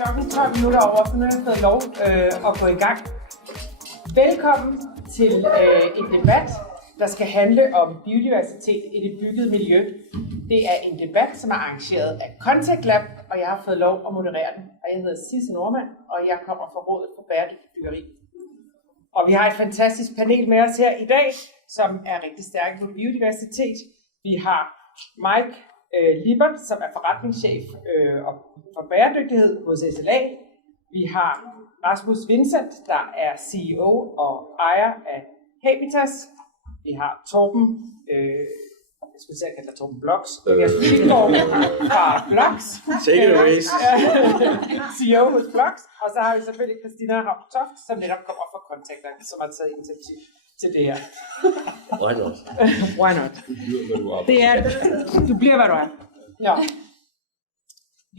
klokken 12 minutter over, så nu har jeg fået lov at gå i gang. Velkommen til en debat, der skal handle om biodiversitet i det byggede miljø. Det er en debat, som er arrangeret af Contact Lab, og jeg har fået lov at moderere den. Og jeg hedder Sisse Nordmann, og jeg kommer fra Rådet for Bæredygtigt Byggeri. Og vi har et fantastisk panel med os her i dag, som er rigtig stærke på biodiversitet. Vi har Mike Lippert, som er forretningschef for bæredygtighed hos SLA. Vi har Rasmus Vincent, der er CEO og ejer af Habitas. Vi har Torben, jeg skulle sige, at kalde Torben Bloks, jeg skulle sige Torben fra Bloks. Take it away. CEO hos Bloks. Og så har vi selvfølgelig Christina Rapp-Toft, som netop kommer fra Contact Lab, som har taget initiativ til det her. Why not? Why not? Du bliver, hvad du er. Ja.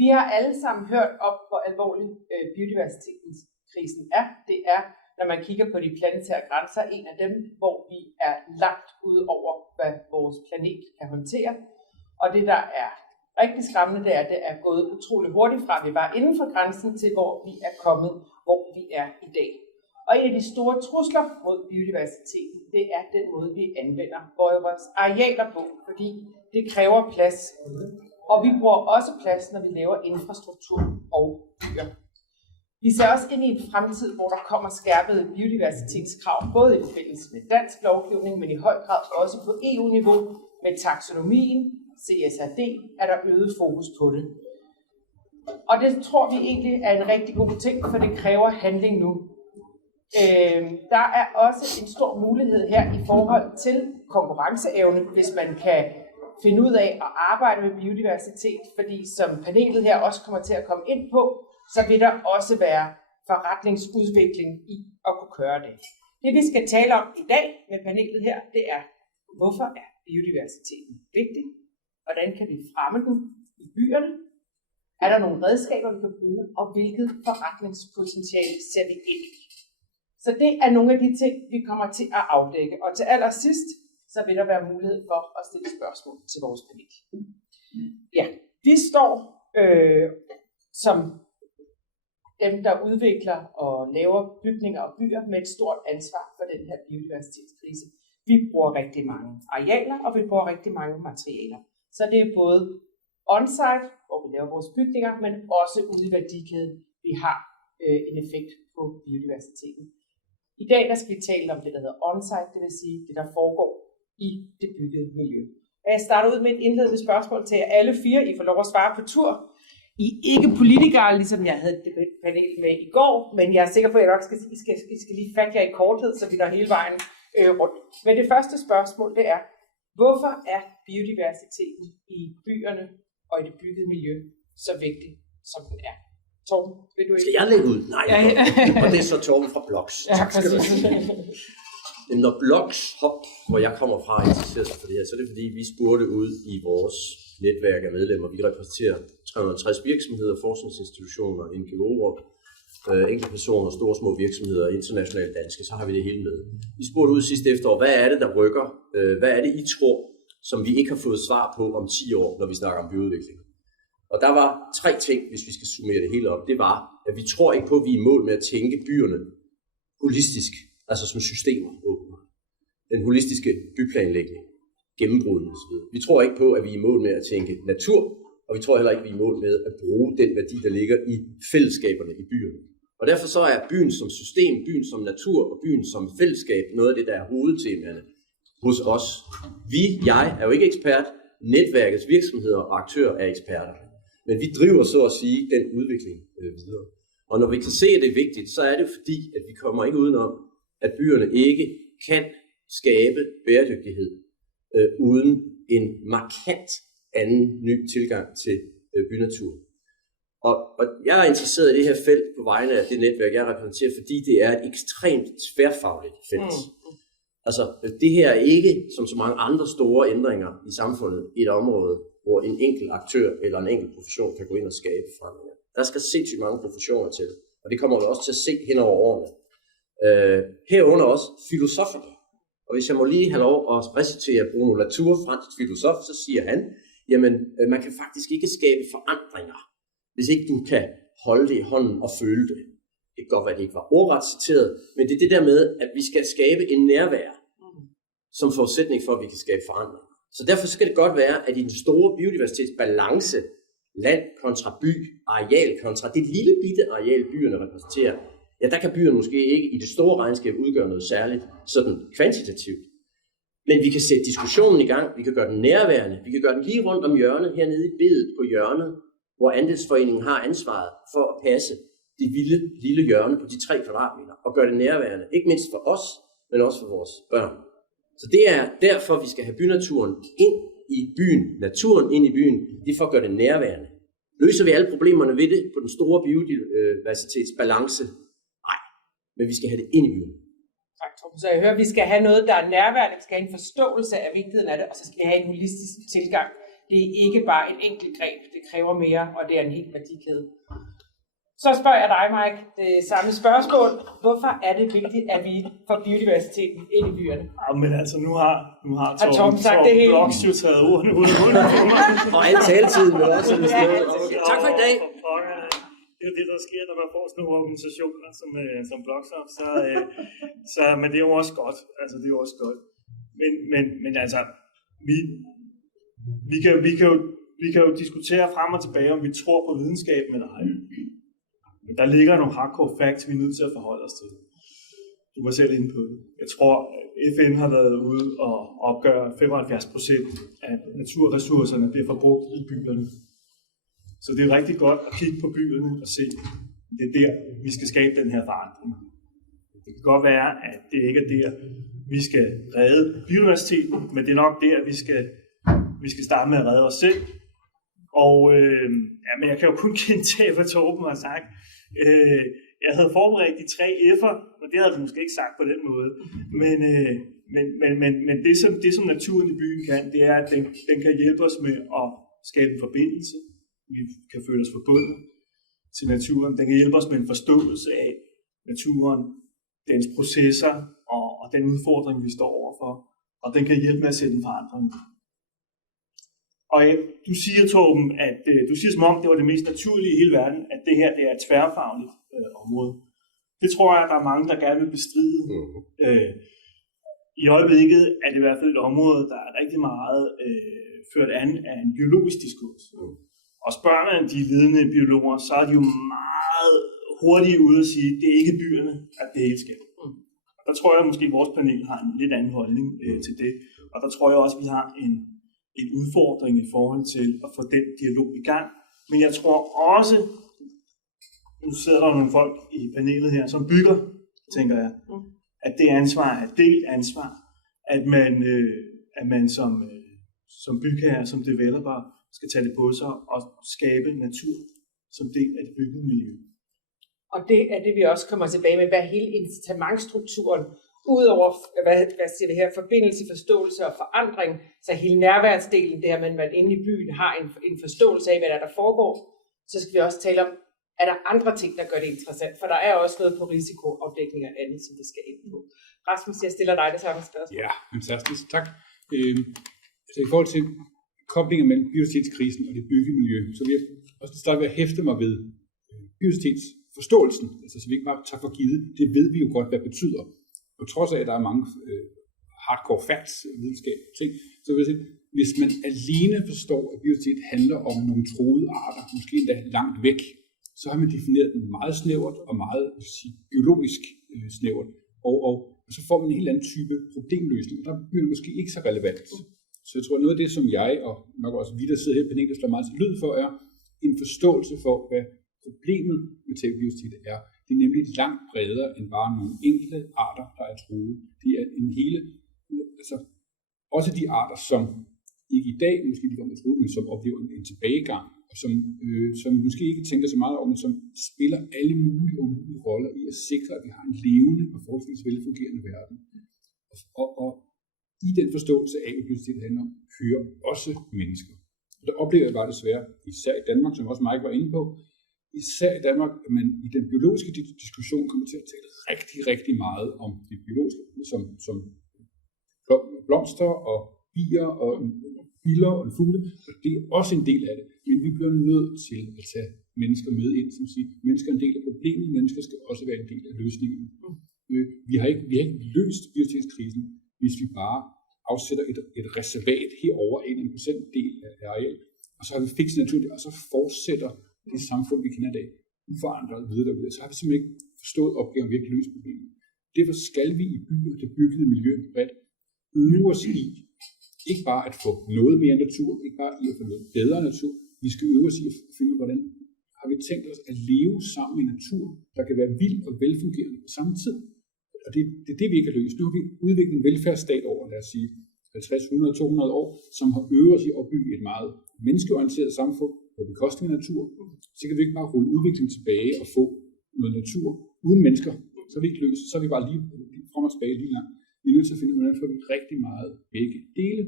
Vi har alle sammen hørt op, hvor alvorlig biodiversitetskrisen er. Det er, når man kigger på de planetære grænser, en af dem, hvor vi er langt ude over, hvad vores planet kan håndtere. Og det, der er rigtig skræmmende, det er, at det er gået utrolig hurtigt fra, at vi var inden for grænsen, til hvor vi er kommet, hvor vi er i dag. Og en af de store trusler mod biodiversiteten, det er den måde, vi anvender vores arealer på, fordi det kræver plads. Og vi bruger også plads, når vi laver infrastruktur og byer. Vi ser også ind i en fremtid, hvor der kommer skærpede biodiversitetskrav, både i forbindelse med dansk lovgivning, men i høj grad også på EU-niveau. Med taksonomien, CSRD, er der øget fokus på det. Og det tror vi egentlig er en rigtig god ting, for det kræver handling nu. Der er også en stor mulighed her i forhold til konkurrenceevne, hvis man kan finde ud af at arbejde med biodiversitet, fordi som panelet her også kommer til at komme ind på, så vil der også være forretningsudvikling i at kunne gøre det. Det vi skal tale om i dag med panelet her, det er, hvorfor er biodiversiteten vigtig? Hvordan kan vi fremme den i byerne? Er der nogle redskaber, vi kan bruge, og hvilket forretningspotentiale ser vi ind i? Så det er nogle af de ting, vi kommer til at afdække. Og til allersidst, så vil der være mulighed for at stille spørgsmål til vores panel. Ja, vi står som dem, der udvikler og laver bygninger og byer med et stort ansvar for den her biodiversitetskrise. Vi bruger rigtig mange arealer, og vi bruger rigtig mange materialer. Så det er både on-site, hvor vi laver vores bygninger, men også ude i værdikæden, vi har en effekt på biodiversiteten. I dag der skal vi tale om det, der hedder on-site, det vil sige det, der foregår i det byggede miljø. Og jeg starter ud med et indledende spørgsmål til jer alle fire. I får lov at svare på tur. I er ikke politikere, ligesom jeg havde det panel med i går, men jeg er sikker på, at jeg nok skal lige fatte jer i korthed, så vi når hele vejen rundt. Men det første spørgsmål, det er, hvorfor er biodiversiteten i byerne og i det byggede miljø så vigtig, som den er? Torben, vil du ikke? Skal jeg lægge ud? Nej, og det er så Torben fra Bloks. Ja, præcis. Når Bloks Hop, hvor jeg kommer fra, interesserer sig for det her, så er det fordi, vi spurgte ud i vores netværk af medlemmer. Vi repræsenterer 360 virksomheder, forskningsinstitutioner, NGO'er, enkeltpersoner, store små virksomheder, internationale danske, så har vi det hele med. Vi spurgte ud sidste efterår, hvad er det, der rykker? Hvad er det, I tror, som vi ikke har fået svar på om 10 år, når vi snakker om byudvikling? Og der var 3 ting, hvis vi skal summere det hele op. Det var, at vi tror ikke på, at vi er i mål med at tænke byerne holistisk, altså som systemer åbner. Den holistiske byplanlægning, gennembrudene osv. Vi tror ikke på, at vi er i mål med at tænke natur, og vi tror heller ikke, at vi er i mål med at bruge den værdi, der ligger i fællesskaberne i byerne. Og derfor så er byen som system, byen som natur og byen som fællesskab noget af det, der er hovedtemaerne hos os. Jeg er jo ikke ekspert, netværkets virksomheder og aktører er eksperter. Men vi driver så at sige den udvikling videre. Og når vi kan se, at det er vigtigt, så er det fordi, at vi kommer ikke udenom, at byerne ikke kan skabe bæredygtighed uden en markant anden ny tilgang til bynatur. Og jeg er interesseret i det her felt på vegne af det netværk, jeg repræsenterer, fordi det er et ekstremt tværfagligt felt. Altså, det her er ikke, som så mange andre store ændringer i samfundet, et område, hvor en enkelt aktør eller en enkelt profession kan gå ind og skabe forandringer. Der skal sindssygt mange professioner til, og det kommer vi også til at se hen over årene. Herunder også filosoferne. Og hvis jeg må lige have lov at recitere Bruno Latour, fransk filosof, så siger han, jamen man kan faktisk ikke skabe forandringer, hvis ikke du kan holde det i hånden og føle det. Det kan godt være, at det ikke var ordret citeret, men det er det der med, at vi skal skabe en nærvær som forudsætning for, at vi kan skabe forandring. Så derfor skal det godt være, at i den store biodiversitetsbalance, land kontra by, areal kontra det lille bitte areal, byerne repræsenterer, ja, der kan byerne måske ikke i det store regnskab udgøre noget særligt, sådan kvantitativt. Men vi kan sætte diskussionen i gang, vi kan gøre den nærværende, vi kan gøre den lige rundt om hjørnet, hernede i bedet på hjørnet, hvor andelsforeningen har ansvaret for at passe det lille hjørne på de 3 kvadratmeter, og gøre det nærværende, ikke mindst for os, men også for vores børn. Så det er derfor, vi skal have bynaturen ind i byen, naturen ind i byen, det er for at gøre det nærværende. Løser vi alle problemerne ved det på den store biodiversitetsbalance? Nej, men vi skal have det ind i byen. Tak, Torben. Så jeg hører, at vi skal have noget, der er nærværende, vi skal have en forståelse af vigtigheden af det, og så skal vi have en holistisk tilgang. Det er ikke bare et enkelt greb, det kræver mere, og det er en helt værdikæde. Så spørger jeg dig, Mike, det samme spørgsmål. Hvorfor er det vigtigt, at vi får biodiversiteten ind i byerne? Ja, men altså, nu har Torben sagt det hele. Bloks jo taget ordene ud af munden på mig. Og al taletiden vil også have stedet. Tak for i dag. Det er det, der sker, når man får sådan nogle organisationer som Bloks. Så men det er jo også godt. Altså, det er jo også godt. Men altså, vi kan jo diskutere frem og tilbage, om vi tror på videnskaben eller ej. Men der ligger nogle hardcore facts, vi er nødt til at forholde os til. Du var selv inde på det. Jeg tror, at FN har været ude og opgøre 75% af naturressourcerne bliver forbrugt i byerne. Så det er rigtig godt at kigge på byerne og se, at det er der, vi skal skabe den her forandring. Det kan godt være, at det ikke er der, vi skal redde biodiversiteten, men det er nok der, vi skal starte med at redde os selv. Og men jeg kan jo kun gentage, hvad Torben har sagt. Jeg havde forberedt de 3 F'er, og det havde jeg måske ikke sagt på den måde. Men det som naturen i byen kan, det er, at den kan hjælpe os med at skabe en forbindelse. Vi kan føle os forbundet til naturen. Den kan hjælpe os med en forståelse af naturen, dens processer og den udfordring, vi står overfor. Og den kan hjælpe med at sætte en forandring. Og du siger, Torben, at du siger som om, det var det mest naturlige i hele verden, at det her det er et tværfagligt område. Det tror jeg, at der er mange, der gerne vil bestride. I øjeblikket er det i hvert fald et område, der er rigtig meget ført an af en biologisk diskurs. Og spørger man de ledende biologer, så er de jo meget hurtige ude at sige, at det er ikke byerne, at det hele skal. Og der tror jeg måske, at vores panel har en lidt anden holdning til det. Og der tror jeg også, at vi har en udfordring i forhold til at få den dialog i gang. Men jeg tror også, nu sidder der nogle folk i panelet her, som bygger, tænker jeg, at det ansvar er et delt ansvar, at man som bygherre, som developer, skal tage det på sig og skabe natur som del af det byggede miljø. Og det er det, vi også kommer tilbage med, hvad hele incitamentstrukturen, udover hvad siger det her, forbindelse, forståelse og forandring, så hele nærværsdelen, det her, men man inde i byen har en forståelse af, hvad der foregår, så skal vi også tale om, er der andre ting, der gør det interessant, for der er også noget på risikoafdækning og andet, som vi skal ind på. Rasmus, jeg stiller dig det samme spørgsmål. Ja, fantastisk, tak. Så i forhold til koblingen mellem biodiversitetskrisen og det byggemiljø, så vil jeg også starte ved at hæfte mig ved biodiversitetsforståelsen, altså så vi ikke bare tager for givet, det ved vi jo godt, hvad det betyder. På trods af, at der er mange hardcore facts, videnskab og ting, så vil jeg sige, hvis man alene forstår, at biodiversitet handler om nogle truede arter, måske endda langt væk, så har man defineret den meget snævert og meget biologisk snævert, og så får man en helt anden type problemløsning, og der bliver det måske ikke så relevant. Så jeg tror, at noget af det, som jeg og nok også vi, der sidder her i panelet, slår meget til lyd for, er en forståelse for, hvad problemet med biodiversitet er. Det er nemlig langt bredere end bare nogle enkelte arter, der er truet. Det er en hele, altså også de arter, som ikke i dag måske ikke kommer truet, men som oplever en tilbagegang, og som måske ikke tænker så meget over, men som spiller alle mulige roller i at sikre, at vi har en levende og forholdsvis velfungerende verden. Og i den forståelse af, at biodiversitet handler om, hører også mennesker. Og der oplever jeg bare desværre, især i Danmark, som også Mike var inde på, især i Danmark, at man i den biologiske diskussion kommer til at tale rigtig, rigtig meget om det biologiske, som blomster og bier og biller og en fugle, og det er også en del af det. Men vi bliver nødt til at tage mennesker med ind, som siger, mennesker er en del af problemet, mennesker skal også være en del af løsningen. Vi har ikke løst biodiversitetskrisen, hvis vi bare afsætter et reservat herover 1% del af areal, og så har vi fikset naturen, og så fortsætter det samfund, vi kender i dag, uforandret videre derude. Så har vi simpelthen ikke forstået opgaven, vi har ikke løst problemet. Derfor skal vi i byer, det byggede miljø bredt, øve os i ikke bare at få noget mere natur, ikke bare i at få noget bedre natur, vi skal øve os i at finde ud af, hvordan har vi tænkt os at leve sammen i natur, der kan være vild og velfungerende på samme tid. Og det er det, vi ikke har løst. Nu har vi udviklet en velfærdsstat over, lad os sige, 50, 100, 200 år, som har øvet os i at opbygge et meget menneskeorienteret samfund på bekostning af natur. Så kan vi ikke bare rulle udviklingen tilbage og få noget natur uden mennesker. Så er vi ikke løst. Så er vi bare lige frem og tilbage lige langt. Vi er nødt til at finde ud af, hvordan får vi rigtig meget begge dele.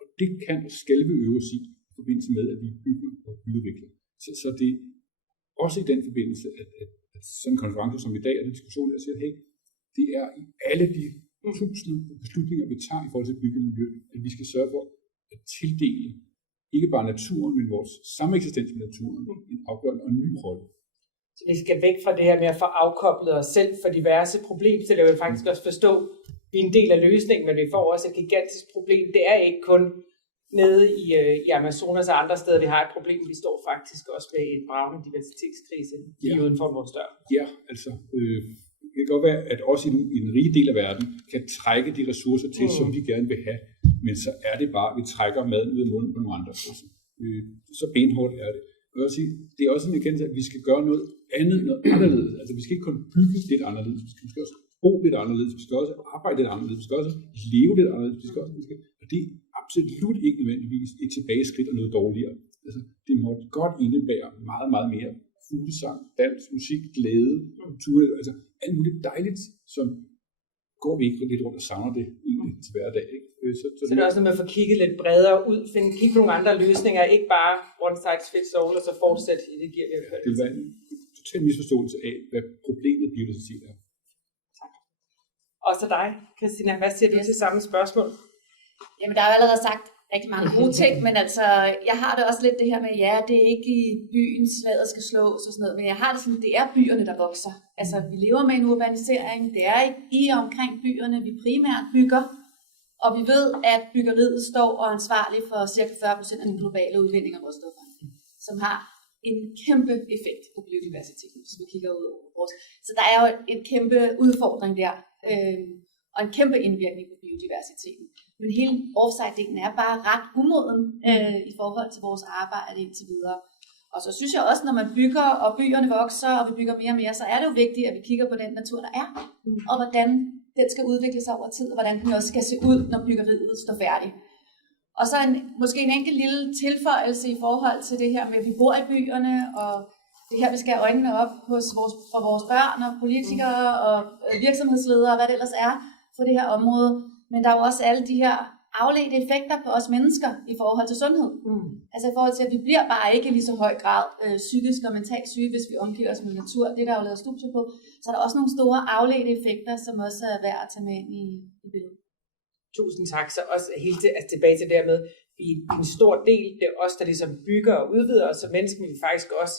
Og det kan og skal vi øve os i forbindelse med, at vi bygger og udvikler. Så det er også i den forbindelse, at sådan en konference som i dag, og den diskussion, der siger, hey, det er i alle de tusinder beslutninger, vi tager i forhold til byggemiljø, at vi skal sørge for at tildele ikke bare naturen, men vores sameksistens med naturen en afgørende og en ny rolle. Så vi skal væk fra det her med at få afkoblet os selv for diverse problemer, så det vil faktisk også forstå, at vi er en del af løsningen, men vi får også et gigantisk problem. Det er ikke kun nede i Amazonas og andre steder, vi har et problem. Vi står faktisk også med en bragende diversitetskrise lige uden for vores dør. Ja, altså det kan godt være, at også i den rige del af verden kan trække de ressourcer til, som vi gerne vil have, men så er det bare, at vi trækker maden ud af munden på nogle andre. Så benhårdt er det. Jeg vil sige, det er også en erkendelse, at vi skal gøre noget andet, noget anderledes. Altså vi skal ikke kun bygge lidt anderledes, vi skal også bo lidt anderledes, vi skal også arbejde lidt anderledes, vi skal også leve lidt anderledes, og det er absolut ikke nødvendigvis et tilbageskridt og noget dårligere. Altså, det må godt indebære meget, meget mere fuglesang, dans, musik, glæde, ture, altså alt muligt dejligt, som går vi ikke lidt rundt og savner det egentlig til hverdag. Ikke? Så det er også noget med at få kigget lidt bredere ud, kigge på nogle andre løsninger, ikke bare one size fits all, og så fortsætte i det, giver vi hørt. Det vil være en total misforståelse af, hvad problemet biodiversitet er. Tak. Og så dig, Christina, hvad siger du til samme spørgsmål? Jamen, der er jo allerede sagt rigtig mange gode ting, men altså, jeg har det også lidt det her med, ja, det er ikke i byen, slaget skal slås og sådan noget, men jeg har det sådan, det er byerne, der vokser. Altså, vi lever med en urbanisering, det er i og omkring byerne, vi primært bygger, og vi ved, at byggeriet står og er ansvarlig for ca. 40% af den globale udvinding af råstoffer, som har en kæmpe effekt på biodiversiteten, hvis vi kigger ud over vores. Så der er jo en kæmpe udfordring der, og en kæmpe indvirkning på biodiversiteten. Men hele offsite-delen er bare ret umoden i forhold til vores arbejde indtil videre. Og så synes jeg også, når man bygger, og byerne vokser, og vi bygger mere og mere, så er det jo vigtigt, at vi kigger på den natur, der er, og hvordan den skal udvikle sig over tid, og hvordan den også skal se ud, når byggeriet står færdigt. Og så måske en enkelt lille tilføjelse i forhold til det her med, at vi bor i byerne, og det her, vi skal have øjnene op for vores børn og politikere og virksomhedsledere, og hvad det ellers er for det her område. Men der er jo også alle de her afledte effekter på os mennesker i forhold til sundhed. Altså i forhold til, at vi bliver bare ikke i lige så høj grad psykisk og mentalt syge, hvis vi omgiver os med natur. Det der er jo lavet studier på. Så er der også nogle store afledte effekter, som også er værd at tage med ind i billedet. Tusind tak. Så også helt tilbage til det med, i en stor del, det er os, der ligesom bygger og udvider os som mennesker, men vi er faktisk også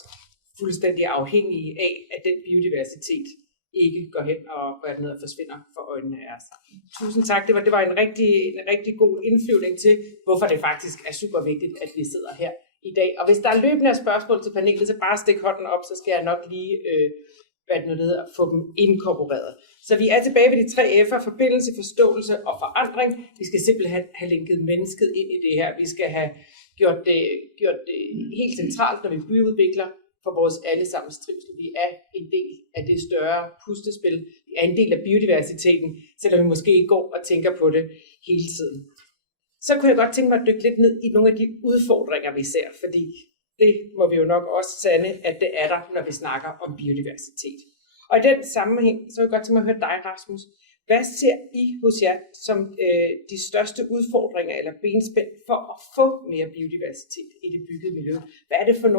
fuldstændig afhængige af, at den biodiversitet ikke går hen og forsvinder for øjnene af os. Tusind tak. Det var en rigtig god indflyvning til, hvorfor det faktisk er super vigtigt, at vi sidder her i dag. Og hvis der er løbende spørgsmål til panelet, så bare stik hånden op, så skal jeg nok lige og få dem inkorporeret. Så vi er tilbage ved de 3 F'er: forbindelse, forståelse og forandring. Vi skal simpelthen have linket mennesket ind i det her. Vi skal have gjort det helt centralt, når vi byudvikler, for vores allesammens trivsel. Vi er en del af det større puslespil. Vi er en del af biodiversiteten, selvom vi måske går og tænker på det hele tiden. Så kunne jeg godt tænke mig at dykke lidt ned i nogle af de udfordringer, vi ser, fordi det må vi jo nok også sande, at det er der, når vi snakker om biodiversitet. Og i den sammenhæng, så vil jeg godt tænke mig at høre dig, Rasmus. Hvad ser I hos jer som de største udfordringer eller benspænd for at få mere biodiversitet i det byggede miljø? Hvad er det for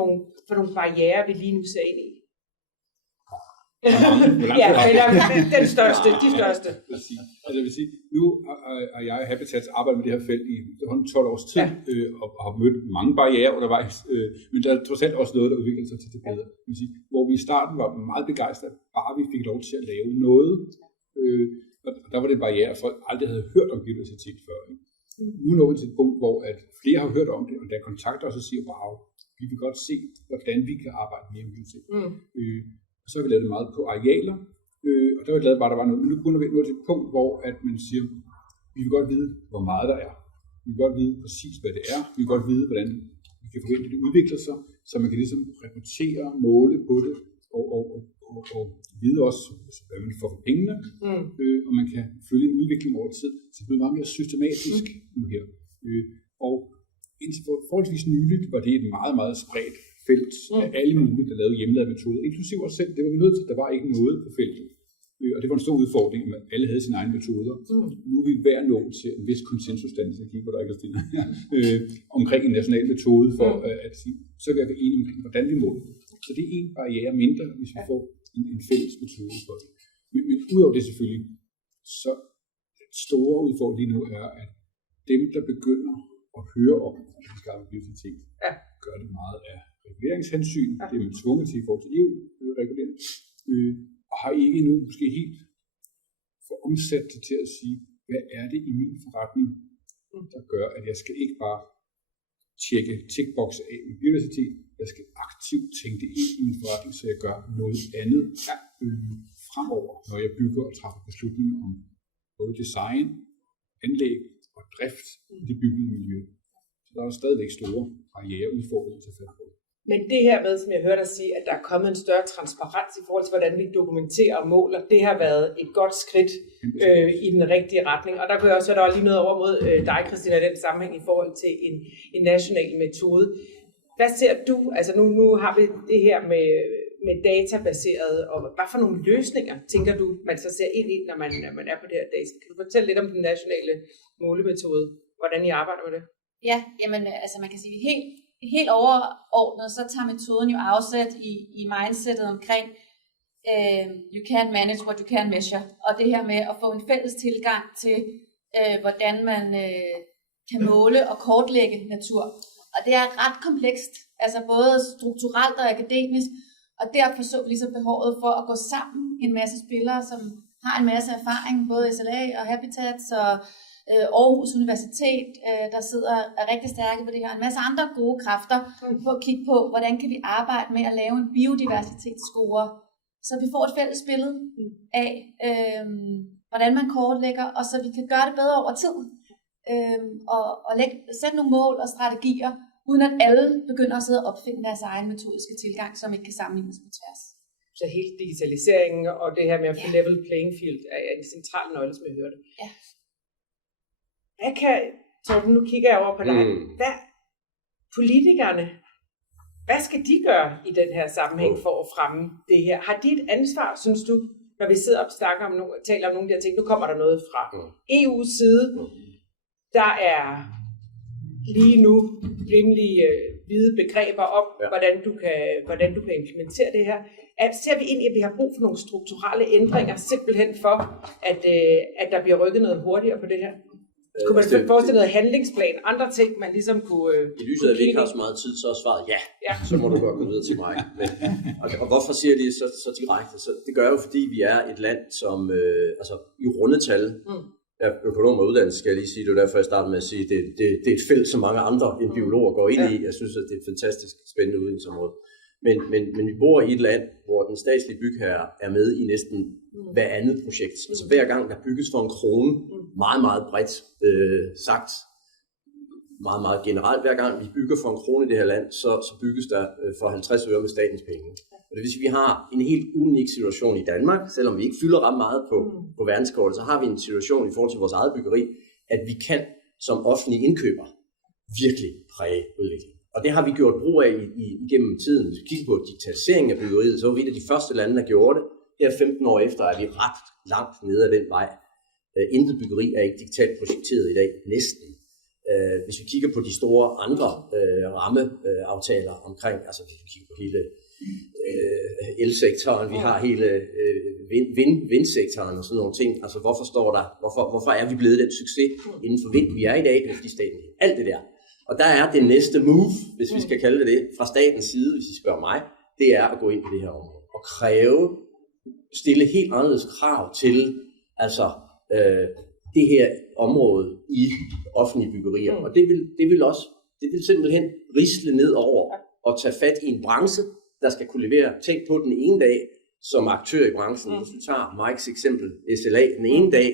nogle barrierer, vi lige nu ser ind i? Ja, eller den største, de største. Altså jeg vil sige, nu har jeg Habitats arbejdet med det her felt i 12 års tid, og har mødt mange barrierer undervejs, men der er trods alt også noget, der udvikler sig til det bedre. Vil sige, hvor vi i starten var meget begejstrede, bare vi fik lov til at lave noget, og der var det en barriere, at folk aldrig havde hørt om biodiversitet før. Nu når vi til et punkt, hvor at flere har hørt om det, og der kontakter os og siger, wow, vi vil godt se, hvordan vi kan arbejde mere med biodiversitet. Så har vi lavet det meget på arealer, og der var jeg glad, at der var noget. Men nu begynder vi at nå til et punkt, hvor at man siger, vi vil godt vide, hvor meget der er. Vi vil godt vide præcis, hvad det er. Vi vil godt vide, hvordan vi kan forvente, at det udvikler sig, så man kan ligesom rapportere, måle på det, og vide også, hvad man får for pengene, og man kan følge en udvikling over tid. Så det bliver meget mere systematisk nu her. Og indtil for forholdsvis nyligt var det et meget, meget spredt felt af alle mulige, der lavede hjemmelavede metoder, inklusive os selv. Det var vi nødt til. Der var ikke noget på feltet. Og det var en stor udfordring, at alle havde sine egne metoder. Nu er vi hver nået til en vis konsensusdannelse, jeg kigger på dig, Christina, omkring en national metode for at sige, så kan vi være enige omkring, hvordan vi måler. Så det er en barriere mindre, hvis vi får en fælles metode for det. Men udover det selvfølgelig, så den store udfordring lige nu er, at dem, der begynder at høre om, at vi skal have biodiversitet, gør det meget af reguleringshensyn. Det er man tvunget til i forhold til EU-regulering. Og har ikke endnu måske helt for omsat det til at sige, hvad er det i min forretning, der gør, at jeg skal ikke bare tjekke tickbox af med biodiversitet, jeg skal aktivt tænke det ind i min forretning, så jeg gør noget andet fremover, når jeg bygger og træffer beslutninger om både design, anlæg og drift i det byggede miljø. Så der er stadigvæk store barrierer og udfordringer til fat på. Men det her med, som jeg hørte dig sige, at der er kommet en større transparens i forhold til, hvordan vi dokumenterer og måler, det har været et godt skridt i den rigtige retning. Og der kunne jeg også, der var lige noget over mod dig, Christina, i den sammenhæng i forhold til en national metode. Hvad ser du, altså nu har vi det her med databaseret, og hvad for nogle løsninger tænker du, man så ser ind i, når man er på det her data? Kan du fortælle lidt om den nationale målemetode, hvordan I arbejder med det? Ja, jamen altså man kan sige helt overordnet, så tager metoden jo afsæt i mindsetet omkring you can't manage what you can measure, og det her med at få en fælles tilgang til, hvordan man kan måle og kortlægge natur. Og det er ret komplekst, altså både strukturelt og akademisk, og derfor så vi ligesom behovet for at gå sammen en masse spillere, som har en masse erfaring, både SLA og Habitats og Aarhus Universitet, der sidder er rigtig stærke på det her, en masse andre gode kræfter på at kigge på, hvordan kan vi arbejde med at lave en biodiversitetsscore, så vi får et fælles billede af, hvordan man kortlægger, og så vi kan gøre det bedre over tid, og sætte nogle mål og strategier, uden at alle begynder at sidde og opfinde deres egen metodiske tilgang, som ikke kan sammenlignes på tværs. Så hele digitaliseringen og det her med at få level playing field er en central nøgle, som jeg hørte. Ja. Torben, nu kigger jeg over på dig. Politikerne, hvad skal de gøre i den her sammenhæng for at fremme det her? Har de et ansvar, synes du, når vi sidder og snakker om taler om nogle af de her ting? Nu kommer der noget fra EU's side. Der er lige nu rimelig vide begreber om, hvordan du kan implementere det her. Ser vi ind i, at vi har brug for nogle strukturelle ændringer, simpelthen for, at der bliver rykket noget hurtigere på det her? Kunne man forestille noget handlingsplan, andre ting, man ligesom kunne... I lyset af, at vi ikke har så meget tid, så er svaret ja. Så må du godt gå videre til mig. Men, og hvorfor siger de så direkte? Så det gør jo, fordi vi er et land, som i rundetal, økonom og uddannelse skal jeg lige sige, det er derfor jeg startede med at sige, det er et felt, som mange andre end biologer går ind i. Jeg synes, at det er et fantastisk spændende udviklingsområde. Men vi bor i et land, hvor den statslige bygherre er med i næsten hver andet projekt. Altså hver gang der bygges for en krone, meget, meget bredt sagt, meget, meget generelt, hver gang vi bygger for en krone i det her land, så bygges der for 50 øre med statens penge. Og det vil sige, at vi har en helt unik situation i Danmark, selvom vi ikke fylder ret meget på verdenskortet, så har vi en situation i forhold til vores eget byggeri, at vi kan som offentlige indkøber virkelig præge udviklingen. Og det har vi gjort brug af igennem tiden. Hvis vi kigger på digitalisering af byggeriet, så var vi et af de første lande, der gjorde det. Her 15 år efter er vi ret langt nede af den vej. Intet byggeri er ikke digitalt projekteret i dag, næsten. Hvis vi kigger på de store andre rammeaftaler omkring, altså hvis vi kigger på hele elsektoren, vi har hele vindsektoren og sådan nogle ting. Altså hvorfor er vi blevet den succes inden for vind, vi er i dag, energistaten, alt det der. Og der er det næste move, hvis vi skal kalde det det, fra statens side, hvis I spørger mig, det er at gå ind på det her område og stille helt anderledes krav til det her område i offentlige byggerier. Og det vil simpelthen risle ned over og tage fat i en branche, der skal kunne levere ting på den ene dag som aktør i branchen. Hvis du tager Mikes eksempel, SLA, den ene dag,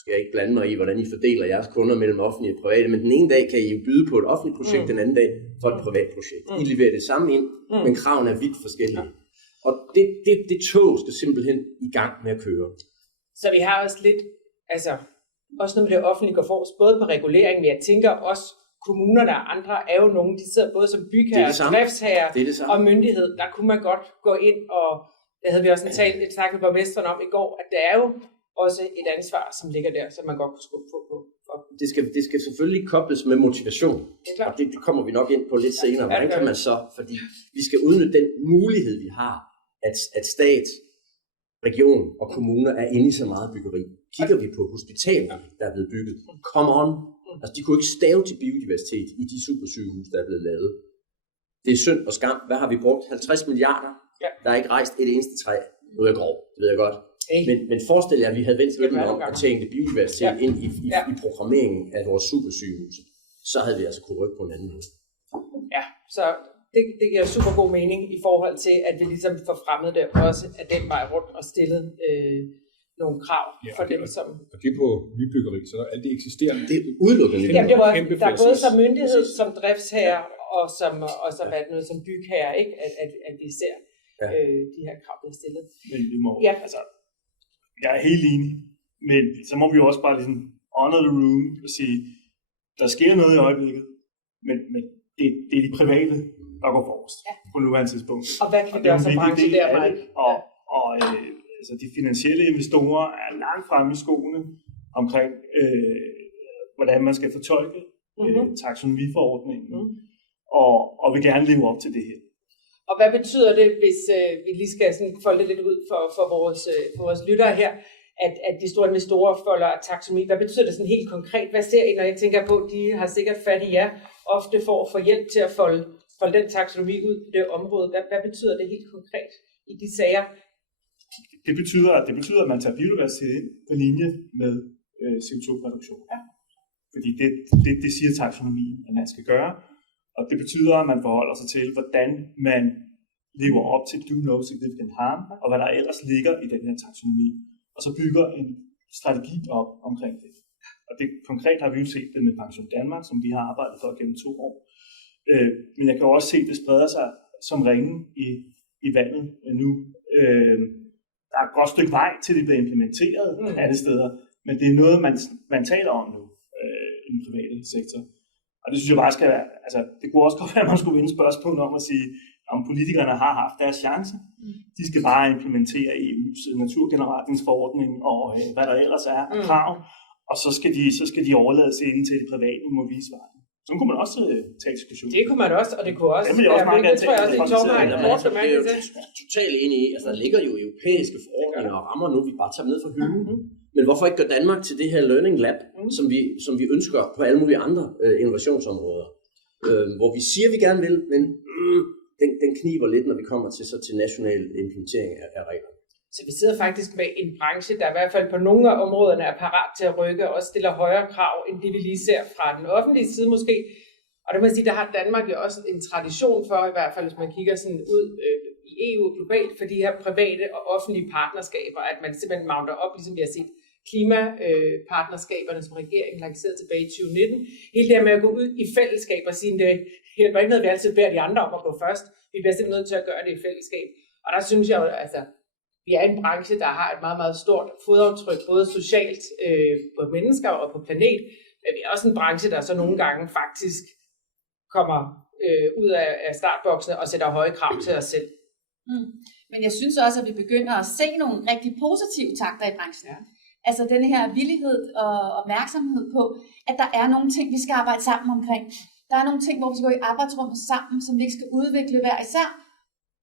skal jeg ikke blande mig i, hvordan I fordeler jeres kunder mellem offentlige og private, men den ene dag kan I byde på et offentligt projekt, den anden dag for et privat projekt. I leverer det samme ind, men kravene er vidt forskellige. Og det tog skal simpelthen i gang med at køre. Så vi har også lidt, også noget med det offentlige går forrest, både på regulering, men jeg tænker også, kommunerne og andre er jo nogen, de sidder både som bygherrer, driftsherrer og myndighed. Der kunne man godt gå ind, og det havde vi også snakket med borgmesteren om i går, at det er jo også et ansvar, som ligger der, som man godt kunne skubbe på. Det skal selvfølgelig kobles med motivation, og det kommer vi nok ind på lidt senere. Hvordan kan man så, fordi vi skal udnytte den mulighed, vi har, at stat, region og kommuner er inde i så meget byggeri. Kigger vi på hospitaler, der er blevet bygget, come on, altså de kunne ikke stave til biodiversitet i de supersygehuse, der er blevet lavet. Det er synd og skam. Hvad har vi brugt? 50 milliarder? Der er ikke rejst et eneste træ. Nu er jeg grov, det ved jeg godt. Men forestil jer, at vi havde vendt ryggen om at tænke biodiversitet ind i programmeringen af vores supersygehuse. Så havde vi altså kunne rykke på en anden måde. Ja, så det giver super god mening i forhold til, at vi ligesom får fremmet det også af den vej rundt og stillet nogle krav for dem, som... Og det er på nybyggeri, så der er alt det eksisterende. Det er udelukkende. Der er både som myndighed, som driftsherre og som bygherre, ikke? At vi ser de her krav, der er stillet. Men vi må, jeg er helt enig, men så må vi jo også bare ligesom honor the room og sige, der sker noget i øjeblikket, men det er de private, der går forrest på nuværende tidspunkt. Og hvad kan vi gøre som branche der, Mike? Altså de finansielle investorer er langt fremme i skoene omkring, hvordan man skal fortolke taksonomiforordningen, og vil gerne leve op til det her. Og hvad betyder det, hvis vi lige skal sådan folde det lidt ud for vores lyttere her, at de store investorer folder taksonomi? Hvad betyder det sådan helt konkret? Hvad ser I, når jeg tænker på, at de har sikkert fat i jer ofte for at få hjælp til at folde den taksonomi ud på det område? Hvad betyder det helt konkret i de sager? Det betyder, at man tager biodiversitet ind på linje med CO2-reduktion. Ja. Fordi det siger taksonomien, at man skal gøre. Og det betyder, at man forholder sig til, hvordan man lever op til do no significant harm, og hvad der ellers ligger i den her taksonomi. Og så bygger en strategi op omkring det. Og det konkret har vi jo set det med Pension Danmark, som vi har arbejdet for gennem 2 år. Men jeg kan jo også se, at det spreder sig som ringen i vandet nu. Der er et godt stykke vej til, det bliver implementeret alle steder, men det er noget, man taler om nu i den private sektor. Og det synes jeg bare skal være, altså det kunne også godt være, at man skulle vinde spørgsmål om at sige, om politikerne har haft deres chance. De skal bare implementere EU's naturgenopretningsforordning og hvad der ellers er af krav, og så skal de overlades ind til det private, må vise vejen. Så kunne man også tage diskussion. Det kunne man også, og det kunne også... Det tror jeg også, det er jo totalt enig i. Altså, der ligger jo europæiske forordninger og rammer nu, vi bare tager ned fra hylden. Men hvorfor ikke gøre Danmark til det her learning lab, som vi ønsker på alle mulige andre innovationsområder? Hvor vi siger, vi gerne vil, men den kniber lidt, når vi kommer til national implementering af reglerne. Så vi sidder faktisk med en branche, der i hvert fald på nogle af områderne er parat til at rykke og stiller højere krav, end det vi lige ser fra den offentlige side måske. Og det må jeg sige, der har Danmark jo også en tradition for, i hvert fald hvis man kigger sådan ud i EU globalt, for de her private og offentlige partnerskaber, at man simpelthen mounter op, ligesom vi har set klimapartnerskaberne, som regeringen lancerede tilbage i 2019. Hele det her med at gå ud i fællesskab og sige, det hjælper ikke noget, vi altid beder de andre om at gå først. Vi bliver simpelthen nødt til at gøre det i fællesskab. Og der synes jeg jo, altså, vi er en branche, der har et meget, meget stort fodaftryk, både socialt på mennesker og på planet, men vi er også en branche, der så nogle gange faktisk kommer ud af startboksene og sætter høje krav til os selv. Men jeg synes også, at vi begynder at se nogle rigtig positive takter i branchen. Ja. Altså denne her villighed og opmærksomhed på, at der er nogle ting, vi skal arbejde sammen omkring. Der er nogle ting, hvor vi skal gå i arbejdsrummet sammen, som vi ikke skal udvikle hver især.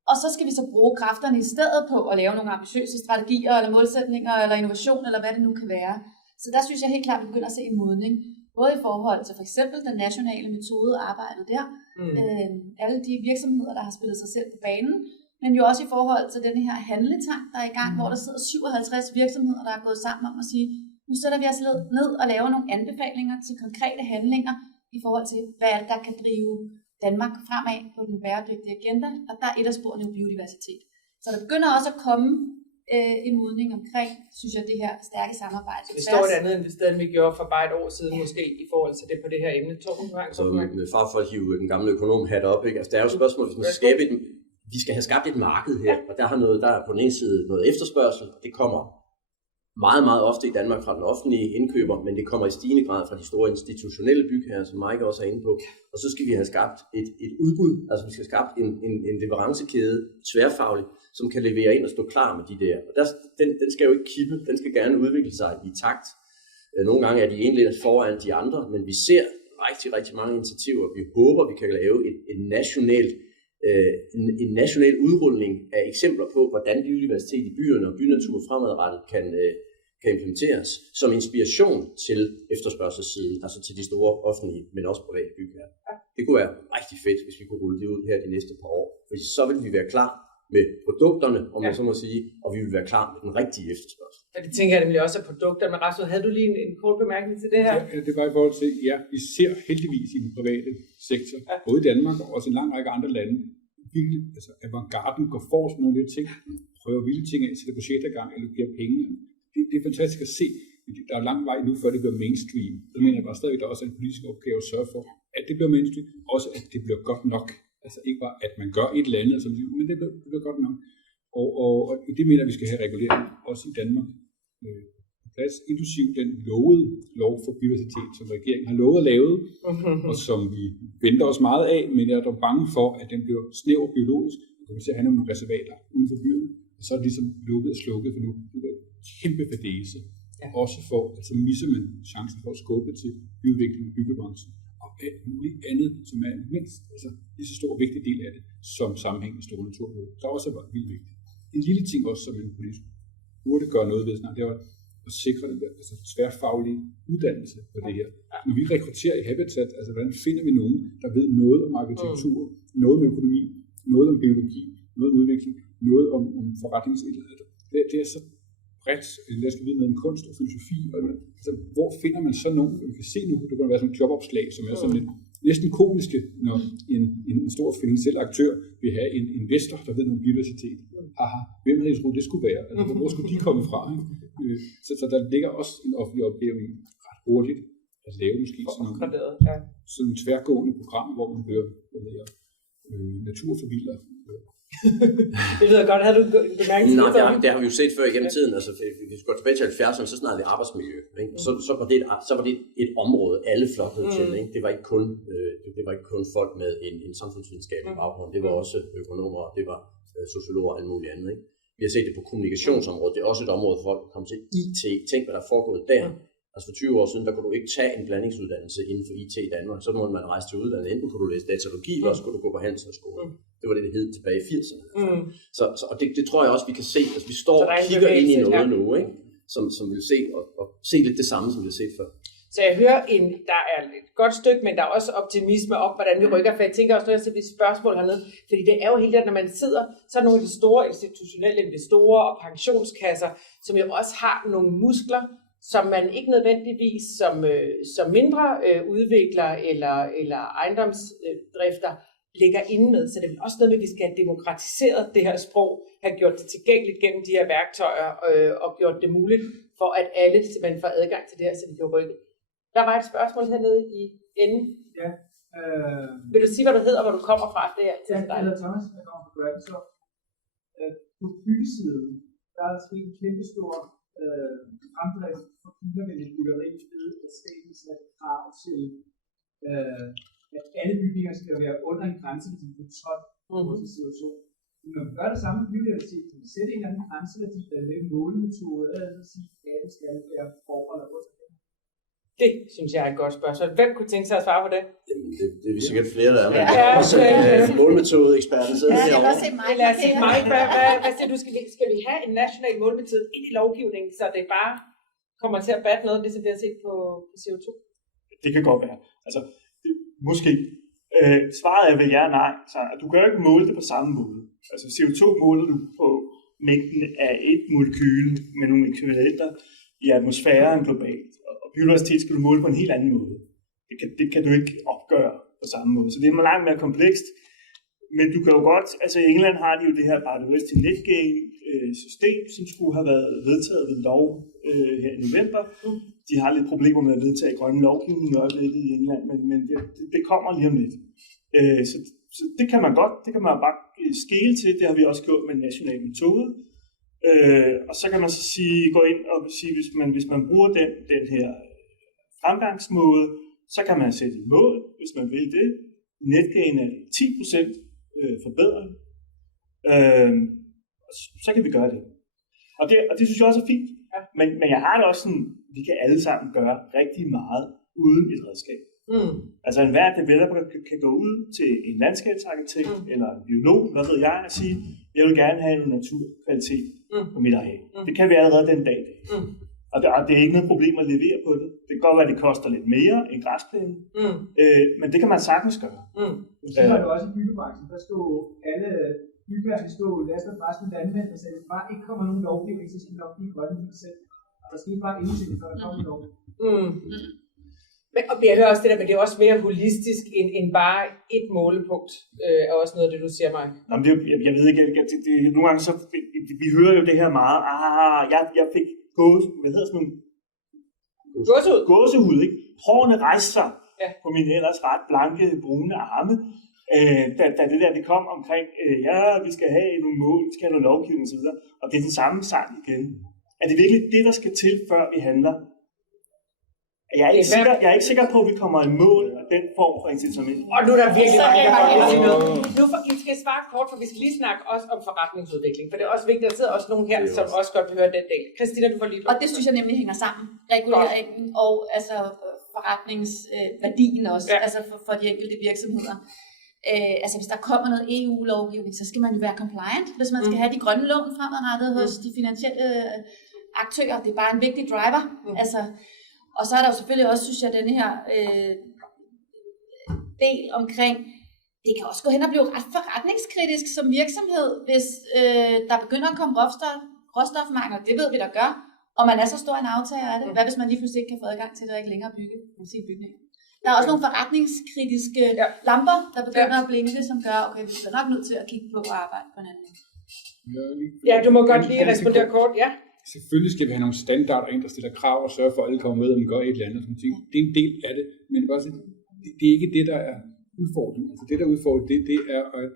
Og så skal vi så bruge kræfterne i stedet på at lave nogle ambitiøse strategier, eller målsætninger, eller innovation, eller hvad det nu kan være. Så der synes jeg helt klart, at vi begynder at se en modning. Både i forhold til for eksempel den nationale metode arbejdet der, alle de virksomheder, der har spillet sig selv på banen, men jo også i forhold til den her handletank, der er i gang, hvor der sidder 57 virksomheder, der er gået sammen om at sige, nu sætter vi os ned og laver nogle anbefalinger til konkrete handlinger i forhold til, hvad er det, der kan drive Danmark fremad på den bæredygtige agenda, og der er et af sporene jo biodiversitet. Så der begynder også at komme en modning omkring, synes jeg, det her stærke samarbejde. Det står et andet end det sted, vi gjorde for bare et år siden, måske i forhold til det på det her emne. Så med far for at hive den gamle økonom hat op, ikke? Altså, der er jo et spørgsmål, hvis man skal vi skal have skabt et marked her, og der er på den ene side noget efterspørgsel, og det kommer meget, meget ofte i Danmark fra den offentlige indkøber, men det kommer i stigende grad fra de store institutionelle bygherrer, som Mike også er inde på. Og så skal vi have skabt et udbud, altså vi skal have skabt en leverancekæde, tværfagligt, som kan levere ind og stå klar med de der. Og den skal jo ikke kippe, den skal gerne udvikle sig i takt. Nogle gange er de egentlig foran de andre, men vi ser rigtig, rigtig mange initiativer. Vi håber, vi kan lave en national udrulning af eksempler på, hvordan biodiversitet i byerne og bynatur fremadrettet kan implementeres som inspiration til efterspørgselssiden, altså til de store offentlige, men også private bygherrer. Det kunne være rigtig fedt, hvis vi kunne rulle det ud her de næste par år, for så vil vi være klar med produkterne, om man så må sige, og vi vil være klar med den rigtige efterspørgsel. Og det tænker jeg nemlig også af produkter, men Rasmus, havde du lige en kort bemærkning til det her? Ja, det var i forhold til, ja, vi ser heldigvis i den private sektor, både i Danmark og også i en lang række andre lande, virkelig, altså avantgarden går forrest med nogle af de ting, prøver vilde ting af, sætter projekter i gang, eller giver penge. Det er fantastisk at se. Der er lang vej nu, før det bliver mainstream. Så mener jeg bare stadigvæk, der også er en politisk opgave at sørge for, at det bliver mainstream, også at det bliver godt nok. Altså ikke bare, at man gør et eller andet, men det bliver godt nok. Og det mener jeg, vi skal have reguleret, også i Danmark. Plads, inklusiv den lovede lov for biodiversitet, som regeringen har lovet at lave, og som vi venter os meget af, men jeg er dog bange for, at den bliver snæver biologisk, og kommer til at have nogle reservater uden for byerne, og så er det ligesom lukket og slukket, for nu er det kæmpe fordæse. Også for, altså misser man chancen for at skubbe til byudvikling i byggebranchen, og alt muligt andet, som er mindst, altså lige så stor og vigtig del af det, som sammenhæng med store naturområder. Der også er bare vildt vigtigt. En lille ting også, som en politisk burde gøre noget ved snart, det er at sikre den der altså tværfaglige uddannelse på det her. Når vi rekrutterer i Habitat, altså hvordan finder vi nogen, der ved noget om arkitektur, noget om økonomi, noget om biologi, noget om udvikling, noget om forretningsindlægget. Det er så bredt, der skal vide noget om kunst og filosofi. Altså, hvor finder man så nogen? Vi kan se nu, det kan være sådan et jobopslag, som er sådan lidt næsten komiske, når en stor finansiel aktør vil have en investor, der ved noget om biodiversitet. Haha, hvem havde I troet, det skulle være? Altså, hvor skulle de komme fra? Så der ligger også en offentlig opgave i ret hurtigt at lave måske sådan nogle tværgående programmer, hvor man hører naturforvilder. Det lyder godt. Har du en bemærkning til det? Det har vi jo set før igennem tiden. Altså, hvis vi går tilbage til 70'erne, så snakkede vi arbejdsmiljø. Ikke? Så var det et område, alle flokkede til. Ikke? Det var ikke kun folk med en samfundsvidenskabelig baggrund. Det var også økonomer, det var sociologer og alt muligt andet. Ikke? Vi har set det på kommunikationsområdet. Det er også et område, folk kommer til IT. Tænk, hvad der er foregået der. Altså for 20 år siden, der kunne du ikke tage en blandingsuddannelse inden for IT i Danmark. Så måtte man rejse til udlandet. Enten kunne du læse datalogi, eller også kunne du gå på handelshøjskole. Det var det hed tilbage i 80'erne. Og det tror jeg også, vi kan se. Altså, vi står og kigger ind i noget nu, ikke? Som vil se og se lidt det samme, som vi har set før. Så jeg hører, der er et godt stykke, men der er også optimisme om, hvordan vi rykker. For jeg tænker også, når jeg sætter et spørgsmål hernede, fordi det er jo helt det, når man sidder, så er nogle af de store institutionelle investorer og pensionskasser, som jo også har nogle muskler, som man ikke nødvendigvis som mindre udvikler eller ejendomsdrifter lægger inde med. Så det er vel også noget med, at vi skal have demokratiseret det her sprog, have gjort det tilgængeligt gennem de her værktøjer og gjort det muligt for, at alle simpelthen får adgang til det her, så vi kan rykke. Der var et spørgsmål hernede i enden. Ja. Vil du sige, hvad du hedder og hvor du kommer fra? Det er altid dig. Jeg hedder Thomas, jeg kommer fra Grabbentorp. På byggesiden, der er sket en kæmpe stor fremdrift for klimavenligt byggeri ved at staten sætter krav til, at alle bygninger skal være under en grænseværdi på 12 i CO2. Når vi gør det samme med biodiversitet, kan vi sætte en eller anden grænseværdi, der er en målemetode, eller sige, at det skal være over eller under. Det synes jeg er et godt spørgsmål. Hvem kunne tænke sig at svare på det? Jamen, det er vi sikkert flere, der er. Men Ja, også målmetode-eksperten sidder Ja, jeg herovre. kan også se mig. Lad os sige, Mike, hvad siger du? Skal vi have en national målmetode ind i lovgivningen, så det bare kommer til at batte noget, ligesom vi har set på CO2? Det kan godt være. Altså, måske. Svaret er vel ja og nej. Så du kan jo ikke måle det på samme måde. Altså CO2 måler du på mængden af et molekyle med nogle ekvivalenter i atmosfæren globalt. Og biodiversitet skal du måle på en helt anden måde. Det kan du ikke opgøre på samme måde. Så det er langt mere komplekst. Men du kan jo godt, altså i England har de jo det her Biodiversity Net Gain system, som skulle have været vedtaget ved lov her i november. De har lidt problemer med at vedtage grønne lovgivning i øjeblikket i England, men det kommer lige om lidt. Så det kan man godt, det kan man bare skele til, det har vi også gjort med en national metode. Og så kan man så gå ind og sige, hvis man bruger den her fremgangsmåde, så kan man sætte et mål, hvis man vil det. Netgain er 10% forbedring. Så kan vi gøre det. Og det synes jeg også er fint. Men jeg har det også sådan, vi kan alle sammen gøre rigtig meget uden et redskab. Altså enhver developer kan gå ud til en landskabsarkitekt eller en biolog, hvad ved jeg, og sige, jeg vil gerne have en naturkvalitet på mit areal. Det kan vi allerede den dag. Og det er ikke noget problem at levere på det. Det kan godt være, at det koster lidt mere end græsplæne, men det kan man sagtens gøre. Så var det også i byggebranchen, der stod alle bygherrer stod last og bræst med landmænd og sagde, at der ikke kommer nogen lovgivning, så skal det nok blive grønne helt selv. Og der skete bare ingenting, før der kom en lov. Men, og jeg hører også det der, men det er også mere holistisk end bare et målepunkt, er også noget af det, du siger, Mike. Jamen, jeg ved ikke, nogle gange så, vi hører jo det her meget, jeg fik gåsehud, ikke? Hårene rejste sig på mine ellers ret blanke, brune arme, da det der det kom omkring, vi skal have nogle mål, vi skal have noget lovgivning osv., og det er den samme sang igen. Er det virkelig det, der skal til, før vi handler? Jeg er ikke sikker på, at vi kommer i mål af den form for incitament. Og nu er der virkelig mange, der godt vil sige noget. Nu I skal svare kort, for vi skal lige snakke også om forretningsudvikling, for det er også vigtigt, der sidder også nogen her, som også godt vil høre den del. Christina, du får lige. Og det synes jeg nemlig hænger sammen. Reguleringen og altså forretningsværdien også, altså for de enkelte virksomheder. Altså hvis der kommer noget EU-lovgivning, så skal man jo være compliant, hvis man skal have de grønne lån fremadrettet hos de finansielle aktører. Det er bare en vigtig driver. Altså, og så er der jo selvfølgelig også, synes jeg, den her del omkring, det kan også gå hen og blive ret forretningskritisk som virksomhed, hvis der begynder at komme råstofmangel, det ved vi, der gør, og man er så stor en aftager af det. Hvad hvis man lige pludselig ikke kan få adgang til det og ikke længere bygge sine bygninger? Der er også nogle forretningskritiske lamper, der begynder at blinke, som gør, okay, vi er nok nødt til at kigge på og arbejde på en anden. Ja, du må godt lige respondere kort, ja. Selvfølgelig skal vi have nogle standarder ind, der stiller krav og sørger for, at alle kommer med, og man gør et eller andet. Sådan ting. Det er en del af det, men det er ikke det, der er udfordringen. Altså det, der er udfordringen, det er at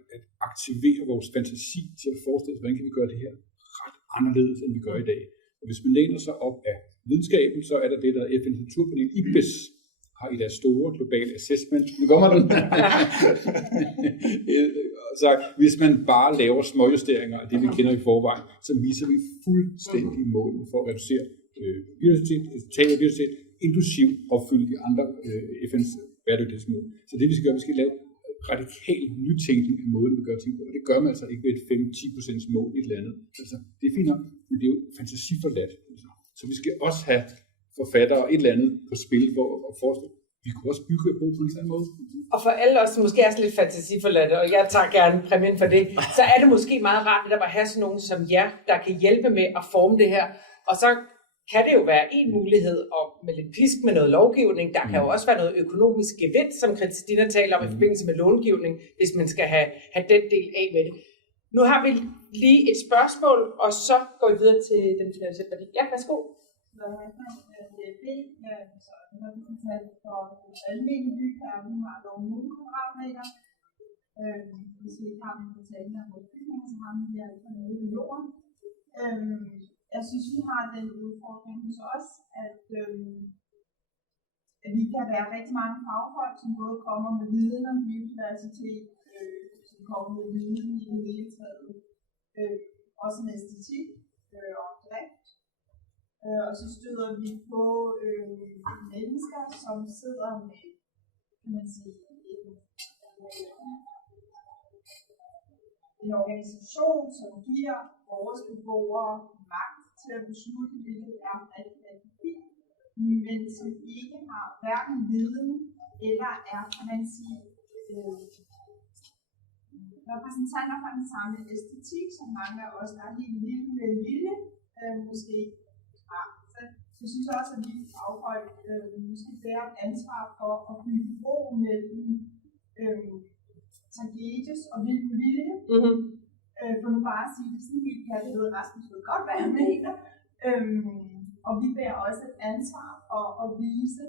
aktivere vores fantasi til at forestille sig, hvordan kan vi gøre det her ret anderledes, end vi gør i dag. Og hvis man læner sig op af videnskaben, så er der det, der FN's naturpanel IPBES har i deres store globale assessment. Nu kommer den. Så hvis man bare laver småjusteringer af det, vi kender i forvejen, så viser vi fuldstændig målene for at reducere biodiversitet, inklusiv opfylde de andre FN's bæredygtighedsmål. Så det vi skal gøre, vi skal lave radikal nytænkning af måden, vi gør ting på. Og det gør man altså ikke ved et 5-10% mål i et eller andet. Altså, det er fint nok, men det er jo fantasiforladt. Så vi skal også have forfattere et eller andet på spil for at forestille. Vi kunne også bygge på en anden måde. Og for alle os, som måske er sådan lidt fantasiforladte, og jeg tager gerne præmien for det, så er det måske meget rart at have sådan nogen som jer, der kan hjælpe med at forme det her. Og så kan det jo være en mulighed, og med lidt pisk med noget lovgivning, der kan jo også være noget økonomisk gevinst, som Christina taler om i forbindelse med långivning, hvis man skal have den del af med det. Nu har vi lige et spørgsmål, og så går vi videre til den finansielle værdi. Ja, værsgo. Når vi fortalte for almindelige bygherrer, nu har dog 0 kvadratmeter. Hvis vi ikke har en betaling af vores bygninger, så har vi altså nede i jorden. Jeg synes, vi har den udfordring hos os, at vi kan være rigtig mange fagfolk, som både kommer med viden om biodiversitet, som kommer med viden i det hele taget, også med æstetik og drift. Og så støder vi på mennesker, som sidder med, kan man sige, en organisation, som giver vores beboere magt til at beslutte, hvilket er rigtig fint, men som ikke har hverken viden eller er, kan man sige, repræsentanter for den samme æstetik, som mange af os, der er helt vilde med vilje, måske har. Så jeg synes også, at vi afholdt måske bærer et ansvar for at bygge bro mellem Tagetes og vild med vilje. For nu bare at sige det sådan helt her, det ved Rasmus ved godt, hvad jeg mener. Og vi bærer også et ansvar for at vise,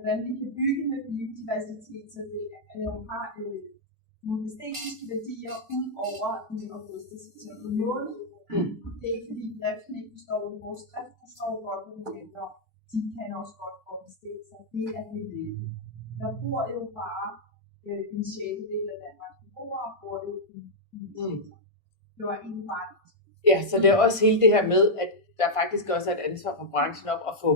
hvordan vi kan bygge med biodiversitet, så det har nogle æstetiske værdier ud over en augustisk mål. Det er ikke fordi driften ikke forstår det. Vores drift forstår godt, hvad det handler om. De kan også godt omstille sig. Det er det lille. Der bor jo bare en sjældedel af Danmarks beboere, og bor jo i sektor. Det var egentlig bare det. Ja, så det er også hele det her med, at der faktisk også er et ansvar for branchen op at få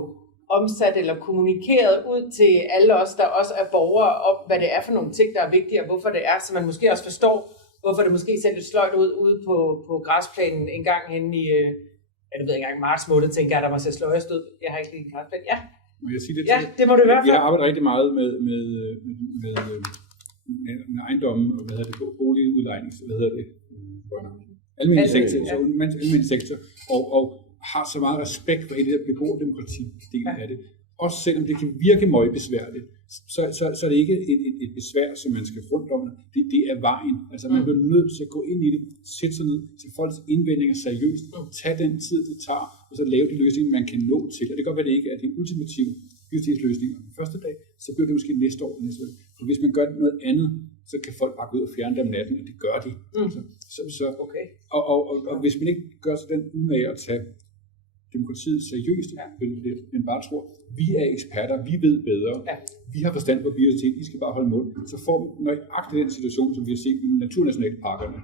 omsat eller kommunikeret ud til alle os, der også er borgere, om hvad det er for nogle ting, der er vigtige, og hvorfor det er, så man måske også forstår, hvorfor det måske ser lidt sløjt ud ude på græsplænen en gang henne i, jeg ved ikke engang, marts måned, tænker jeg, der må se sløjest ud. Jeg har ikke lige en græsplæne. Ja. Må jeg sige det? Ja, det må du i hvert fald. Jeg har arbejdet rigtig meget med ejendommen, og boligudlejning, almindelig sektor, så almindelig sektor, og har så meget respekt for det der beboerdemokrati-delen af det. Også selvom det kan virke meget besværligt, så er det ikke et besvær, som man skal rundt om. Det er vejen. Altså man bliver nødt til at gå ind i det, sætte sig ned til folks indvendinger seriøst, tage den tid, det tager, og så lave de løsninger, man kan nå til. Og det kan godt være, det ikke er de ultimative biodiversitetsløsninger den første dag, så bliver det måske næste år. For hvis man gør noget andet, så kan folk bare gå ud og fjerne det om natten, og det gør de. Okay. Og hvis man ikke gør sig den umage at tage demokratiet seriøst, men bare tror, vi er eksperter, vi ved bedre, vi har forstand på biodiversitet, I skal bare holde mål, så får vi nøjagtigt den situation, som vi har set med naturnationalparkerne,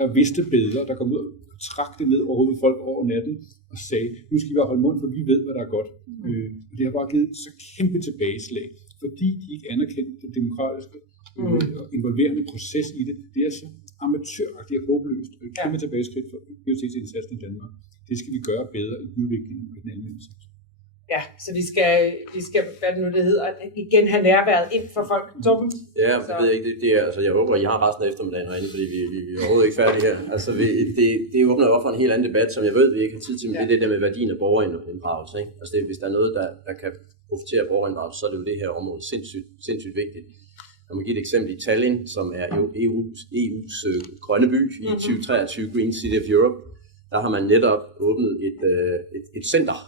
der vidste bedre, der kom ud og trak det ned over folk over natten og sagde, nu skal vi bare holde mund, for vi ved, hvad der er godt. Og det har bare givet så kæmpe tilbageslag, fordi de ikke anerkendte det demokratiske og involverende proces i det. Det er så amatøragtigt og håbløst, og et kæmpe tilbageskridt for biodiversitetsindsatsen i Danmark. Det skal vi gøre bedre i udviklingen af den almindelige sektor. Ja, så vi skal, hvad det nu det hedder, igen have nærværet ind for folk. Torben? Ja, det ved jeg ikke. Det er, altså, jeg håber, I har resten af eftermiddagen herinde, fordi vi er overhovedet ikke færdige her. Altså, det åbner jo op for en helt anden debat, som jeg ved, vi ikke har tid til, men det der med værdien af borgerinddragelse. Altså, hvis der er noget, der kan profitere af borgerinddragelse, så er det jo det her område sindssygt vigtigt. Jeg må give et eksempel i Tallinn, som er EU's grønne by i 2023, Green City of Europe. Der har man netop åbnet et center,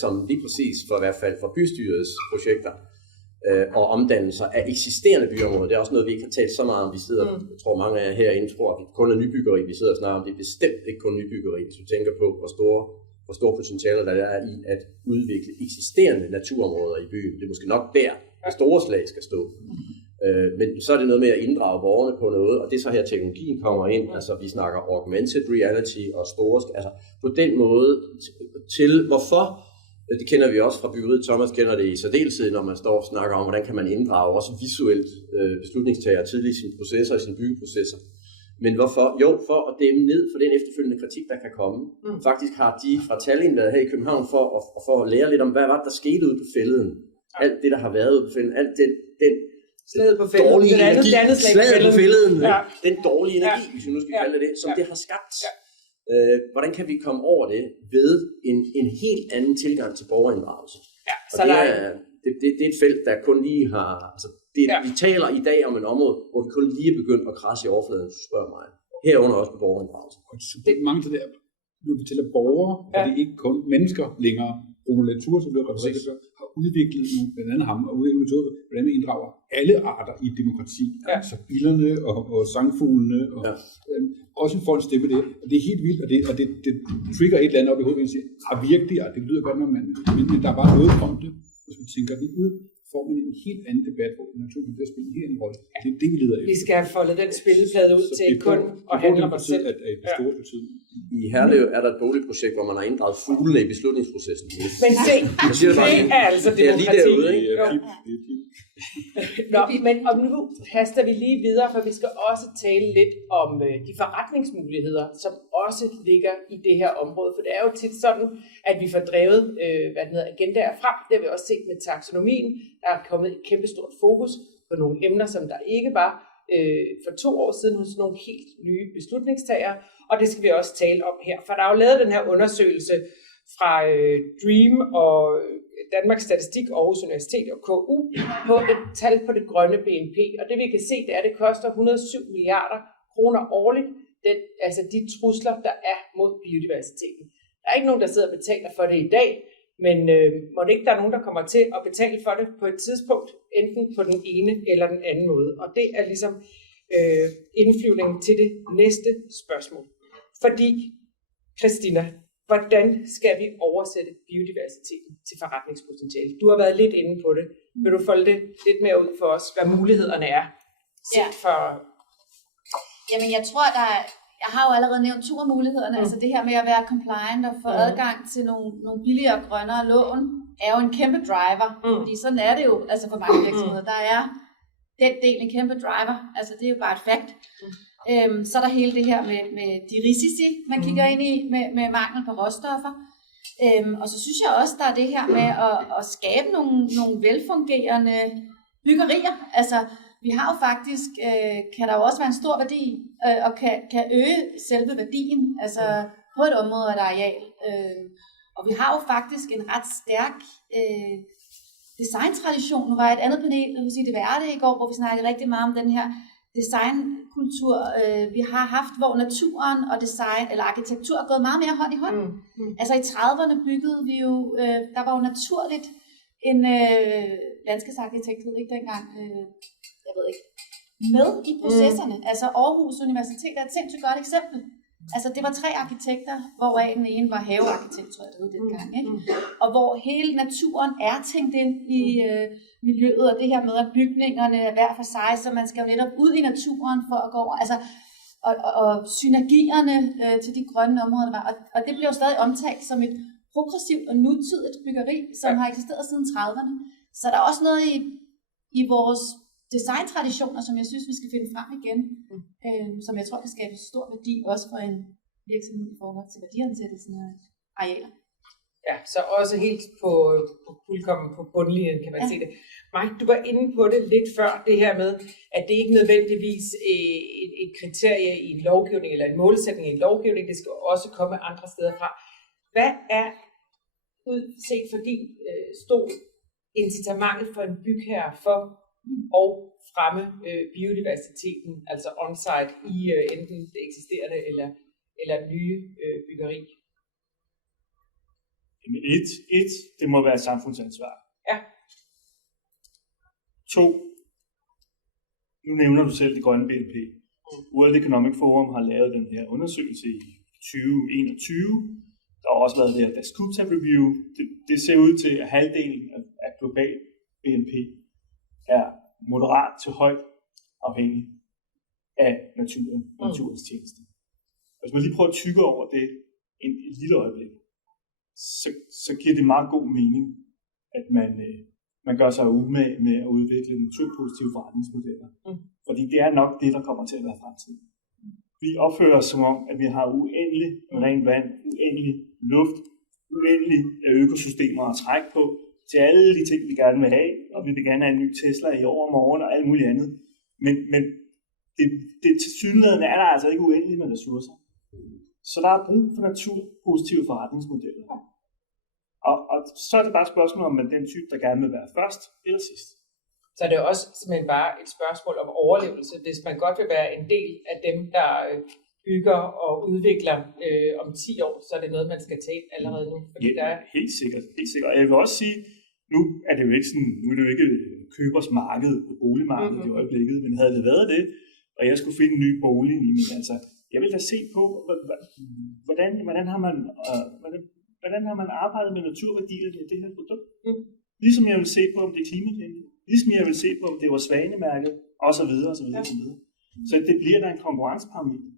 som lige præcis for i hvert fald for bystyrets projekter og omdannelser af eksisterende byområder. Det er også noget, vi ikke har talt så meget om. Vi sidder, jeg tror mange af jer herinde tror, at det kun er nybyggeri. Vi sidder og snakker om, det er bestemt ikke kun nybyggeri. Hvis du tænker på, hvor store potentialer der er i at udvikle eksisterende naturområder i byen. Det er måske nok der, det store slag skal stå. Men så er det noget med at inddrage borgerne på noget, og det er så her teknologien kommer ind, altså vi snakker augmented reality og store, altså på den måde til, hvorfor, det kender vi også fra byggeriet, Thomas kender det i særdeleshed, når man står og snakker om, hvordan kan man inddrage også visuelt beslutningstager tidligt i sine processer, i sine byggeprocesser. Men hvorfor? Jo, for at dæmme ned for den efterfølgende kritik, der kan komme. Faktisk har de fra Tallinn været her i København for at lære lidt om, hvad var det, der skete ude på fælleden. Alt det, der har været ude på fælleden, alt den slaget på fælleden, slaget på fælleden, den dårlige energi, hvis vi nu skal kalde det, som det har skabt. Hvordan kan vi komme over det ved en helt anden tilgang til borgerinddragelse? Og det er et felt, der kun lige har... Altså, vi taler i dag om en område, hvor vi kun lige er begyndt at krasse i overfladen, hvis du spørger mig. Herunder også på borgerinddragelse. Mange til det, når vi tæller borgere, er det ikke kun mennesker længere. Bruno Latour, som blev repræsenteret, har udviklet nogle, blandt andet ham, og udviklet metoder, hvordan man inddrager alle arter i demokrati. Altså billerne og sangfuglene, og også får en stemme det. Og det er helt vildt, og det trigger et eller andet op i hovedet, og siger, virkelig, og det lyder godt, når man, men der er bare noget om det. Hvis man tænker den ud, får man en helt anden debat, hvor naturen kan spille en helt rolle. Det er det, vi leder efter. Vi skal have foldet den spilleplade ud til kun og handle om os selv. Er et store betydning. I Herlev er der et boligprojekt, hvor man har inddraget fuglene i beslutningsprocessen. Men se, det er altså det er lige demokrati. derude, ikke? Nå, men og nu haster vi lige videre, for vi skal også tale lidt om de forretningsmuligheder, som også ligger i det her område. For det er jo tit sådan, at vi får drevet agendaer frem. Det har vi også set med taksonomien. Der er kommet et kæmpestort fokus på nogle emner, som der ikke var for 2 år siden hos nogle helt nye beslutningstagere. Og det skal vi også tale om her. For der er jo lavet den her undersøgelse fra DREAM og Danmarks Statistik, Aarhus Universitet og KU på et tal på det grønne BNP. Og det vi kan se, det er, at det koster 107 milliarder kroner årligt, altså de trusler, der er mod biodiversiteten. Der er ikke nogen, der sidder og betaler for det i dag, men må det ikke, der er nogen, der kommer til at betale for det på et tidspunkt, enten på den ene eller den anden måde. Og det er ligesom indflyvningen til det næste spørgsmål. Fordi, Christina, hvordan skal vi oversætte biodiversiteten til forretningspotentiale? Du har været lidt inde på det. Vil du folde det lidt mere ud for os, hvad mulighederne er? For... Jamen, jeg tror, jeg har jo allerede nævnt 2 af mulighederne. Altså det her med at være compliant og få adgang til nogle billigere og grønnere lån, er jo en kæmpe driver. Fordi sådan er det jo altså for mange virksomheder. Der er den del en kæmpe driver. Altså det er jo bare et fakt. Så er der hele det her med de risici, man kigger ind i med mangel på råstoffer. Og så synes jeg også, der er det her med at skabe nogle velfungerende byggerier. Altså vi har jo faktisk, kan der jo også være en stor værdi, og kan øge selve værdien, altså på et område af et areal. Og vi har jo faktisk en ret stærk designtradition. Nu var et andet panel hos IDVRD i går, hvor vi snakkede rigtig meget om den her designkultur, vi har haft, hvor naturen og design, eller arkitektur er gået meget mere hånd i hånd. Altså i 30'erne byggede vi jo, der var jo naturligt en landskabsarkitekt, hed ikke dengang, jeg ved ikke, med i processerne. Altså Aarhus Universitet er et sindssygt godt eksempel. Altså det var 3 arkitekter, hvoraf den ene var havearkitekt, tror jeg det hed dengang, ikke? Og hvor hele naturen er tænkt ind i miljøet, og det her med, at bygningerne er hver for sig, så man skal jo netop ud i naturen for at gå over. Altså, og synergierne til de grønne områder, der var. Og det bliver jo stadig omtalt som et progressivt og nutidigt byggeri, som har eksisteret siden 30'erne. Så der er også noget i vores designtraditioner, som jeg synes, vi skal finde frem igen, som jeg tror kan skabe stor værdi også for en virksomhed i forhold til værdiansættelsen af arealer. Ja, så også helt på fuldkommen på bundlinjen, kan man se det. Mike, du var inde på det lidt før, det her med, at det ikke nødvendigvis et kriterie i en lovgivning, eller en målsætning i en lovgivning, det skal også komme andre steder fra. Hvad er, set for din stol, incitamentet for en bygherre for at fremme biodiversiteten, altså on-site i enten det eksisterende eller nye byggeri? Det må være et samfundsansvar. Ja. 2, nu nævner du selv det grønne BNP. World Economic Forum har lavet den her undersøgelse i 2021. Der har også været det her Dasgupta Review. Det ser ud til, at halvdelen af global BNP er moderat til højt afhængig af naturen og naturens tjenester. Hvis man lige prøver at tygge over det et lille øjeblik, så giver det meget god mening, at man gør sig umage med at udvikle naturpositive forretningsmodeller. Fordi det er nok det, der kommer til at være fremtiden. Vi opfører os som om, at vi har uendelig rent vand, uendelig luft, uendelig økosystemer at trække på til alle de ting, vi gerne vil have, og vi vil gerne have en ny Tesla i overmorgen og alt muligt andet. Men det tilsyneladende er der altså ikke uendeligt med ressourcer. Så der er brug for naturpositive forretningsmodeller. Og så er det bare et spørgsmål om, den type, der gerne vil være først eller sidst. Så er det også simpelthen bare et spørgsmål om overlevelse. Hvis man godt vil være en del af dem, der bygger og udvikler om 10 år, så er det noget, man skal tage allerede nu. Fordi Ja, helt sikkert. Og jeg vil også sige, nu er det jo ikke købers marked på boligmarkedet i øjeblikket, men havde det været det, og jeg skulle finde en ny bolig, altså, jeg vil da se på, hvordan har man arbejdet med naturværdierne i det her produkt. Ligesom jeg vil se på, om det er klimavenligt. Ligesom jeg vil se på, om det var svanemærket, osv. Så det bliver da en konkurrenceparameter.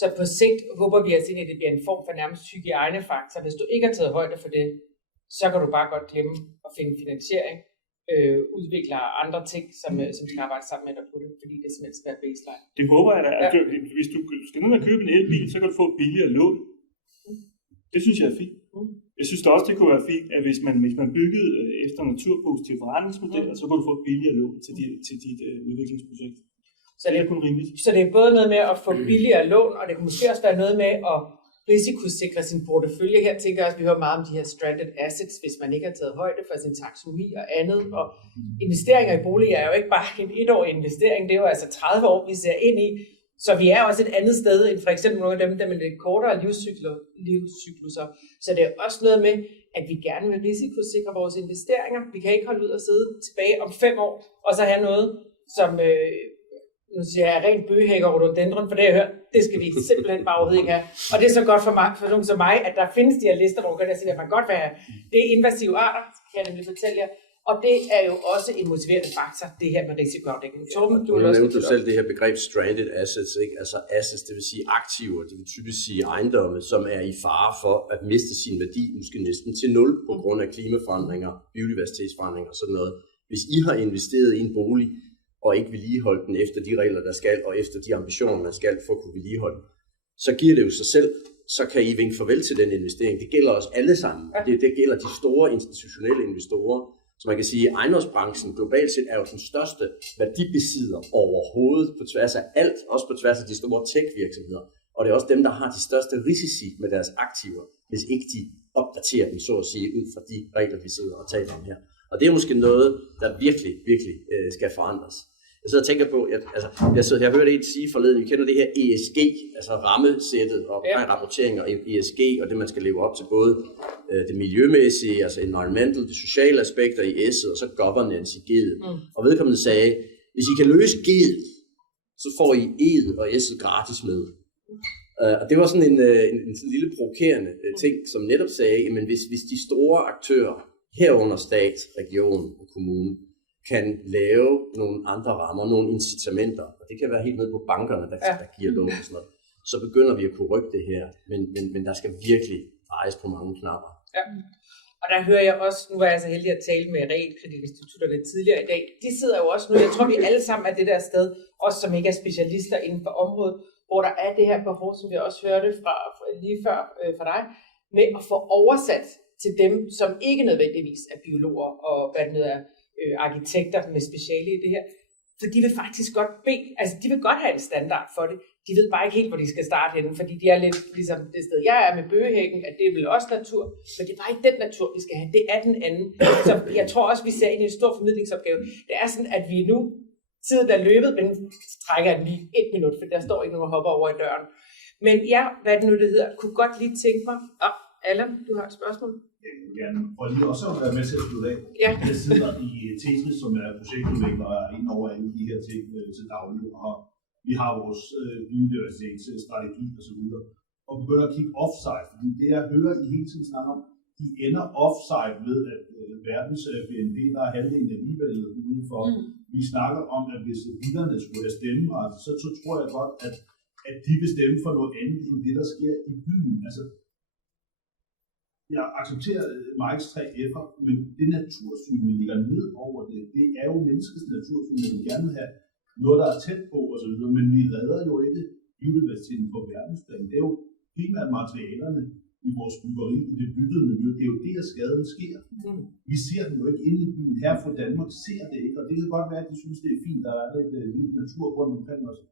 Så på sigt håber vi at det bliver en form for nærmest hygiejnefaktor. Hvis du ikke har taget højde for det, så kan du bare godt glemme at finde finansiering, udvikle andre ting, som skal arbejde sammen med dig på det, fordi det simpelthen skal være baseline. Det håber jeg da. Ja. Hvis du skal ned og købe en elbil, så kan du få billigere lån. Det synes jeg er fint. Jeg synes også, det kunne være fint, at hvis man byggede efter naturpositive forretningsmodeller, så kunne du få billigere lån til dit udviklingsprojekt. Så det er kun rimeligt. Så det er både noget med at få billigere lån, og det kan måske også være noget med at risikosikre sin portefølje. Her tænker jeg også, at vi hører meget om de her stranded assets, hvis man ikke har taget højde for sin taksonomi og andet. Og investeringer i boliger er jo ikke bare en etårig investering, det er jo altså 30 år, vi ser ind i. Så vi er også et andet sted end for eksempel nogle af dem, der med lidt kortere livscykluser. Så det er også noget med, at vi gerne vil risikosikre vores investeringer. Vi kan ikke holde ud og sidde tilbage om 5 år, og så have noget, som nu siger jeg rent bøgehæk og rhododendron, for det jeg hørt, det skal vi simpelthen bare overhovedet ikke have. Og det er så godt for nogen som mig, at der findes de her lister, hvor man kan sige, at man godt vil have. Det er invasive arter, kan jeg nemlig fortælle jer. Og det er jo også en motiverende faktor, det her med risikoafdækning. Torben, du nævnte selv det her begreb stranded assets, ikke? Altså assets, det vil sige aktiver, det vil typisk sige ejendomme, som er i fare for at miste sin værdi, måske næsten til 0 på grund af klimaforandringer, biodiversitetsforandringer og sådan noget. Hvis I har investeret i en bolig, og ikke vedligeholde den efter de regler, der skal, og efter de ambitioner, man skal for at kunne vedligeholde, så giver det jo sig selv, så kan I vinke farvel til den investering. Det gælder os alle sammen. Det gælder de store institutionelle investorer. Så man kan sige, at ejendomsbranchen globalt set er jo den største værdibesidder overhovedet på tværs af alt, også på tværs af de store tech-virksomheder. Og det er også dem, der har de største risici med deres aktiver, hvis ikke de opdaterer dem, så at sige, ud fra de regler, vi sidder og taler om her. Og det er måske noget, der virkelig skal forandres. Jeg sidder og tænker på, jeg hørte en sige forleden, vi kender det her ESG, altså rammesættet og rapporteringer i ESG, og det man skal leve op til både det miljømæssige, altså environmental, de sociale aspekter i S'et, og så governance i G'et. Og vedkommende sagde, hvis I kan løse G'et, så får I E'et og S'et gratis med. Og det var sådan en lille provokerende ting, som netop sagde, at hvis de store aktører, herunder stat, region og kommune, kan lave nogle andre rammer, nogle incitamenter, og det kan være helt ned på bankerne, der giver lån og sådan noget, så begynder vi at kunne rykke det her, men der skal virkelig drejes på mange knapper. Ja. Og der hører jeg også, nu var jeg så heldig at tale med realkreditinstitutterne tidligere i dag, de sidder jo også nu, jeg tror vi alle sammen er det der sted, også som ikke er specialister inden for området, hvor der er det her behov, som vi også hørte fra lige før fra dig, med at få oversat til dem, som ikke nødvendigvis er biologer og hvad det er, arkitekter med speciale i det her. For de vil faktisk godt de vil godt have en standard for det. De ved bare ikke helt, hvor de skal starte henne, fordi de er lidt ligesom det sted, jeg er med bøgehækken, at det er vel også natur, men det er bare ikke den natur, vi skal have. Det er den anden. Så jeg tror også, vi ser ind i en stor formidlingsopgave. Det er sådan, at vi nu, tiden er løbet, men trækker den lige 1 minut, for der står ikke nogen, der hopper over i døren. Men ja, hvad det nu det hedder, kunne godt lige tænke mig. Allan, du har et spørgsmål? Gerne. Og lige også at være med til at slutte af. Ja. Jeg sidder i TESME, som er projektudvikler og er inde over alle de her ting til daglig. Og vi har vores biodiversitetsstrategi og så videre. Og begynder at kigge offside, fordi det jeg hører I hele tiden snakke om, de ender offside ved, at verdens BNP, der er halvdelen alligevel udenfor. Vi snakker om, at hvis bitterne skulle have stemmeret, så tror jeg godt, at de vil stemme for noget andet end det, der sker i byen. Altså, jeg accepterer Mikes 3 F'er, men det natursyn, vi ligger ned over det, det er jo menneskets natursyn, vi vil gerne have noget, der er tæt på osv., men vi redder jo ikke biodiversiteten på verdensplan. Det er jo primært materialerne i vores byggeri, i det byggede miljø. Det er jo der, skaden sker. Vi ser den jo ikke inde i byen. Her fra Danmark ser det ikke, og det kan godt være, at de synes, det er fint, der er lidt natur rundt omkring os.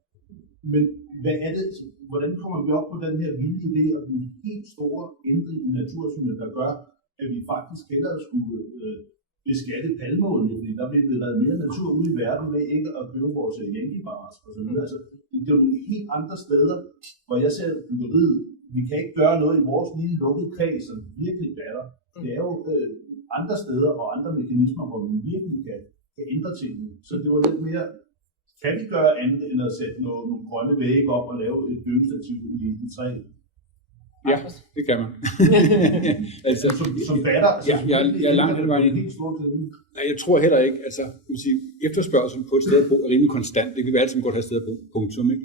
Men hvad er det? Hvordan kommer vi op på den her vilde idé og den helt store ændring i natursynet, der gør, at vi faktisk hellere skulle beskatte palmeolie, fordi der bliver blevet reddet mere natur ud i verden med ikke at købe vores Yankee bars og sådan noget. Altså, det er jo nogle helt andre steder, hvor jeg ser byggeriet. Vi kan ikke gøre noget i vores lille lukkede kreds, som virkelig batter. Det er jo andre steder og andre mekanismer, hvor vi virkelig kan ændre tingene. Så det var lidt mere. Kan vi gøre andet end at sætte nogle grønne vægge op og lave et bøgestativ i træ? Ja, det kan man. Altså, som batter? Jeg er langt hen ad vejen. Nej, jeg tror heller ikke, altså, efterspørgselen på et sted at bo er rimelig konstant. Det kan være altid, man godt have et sted at bo, punktum. Ikke?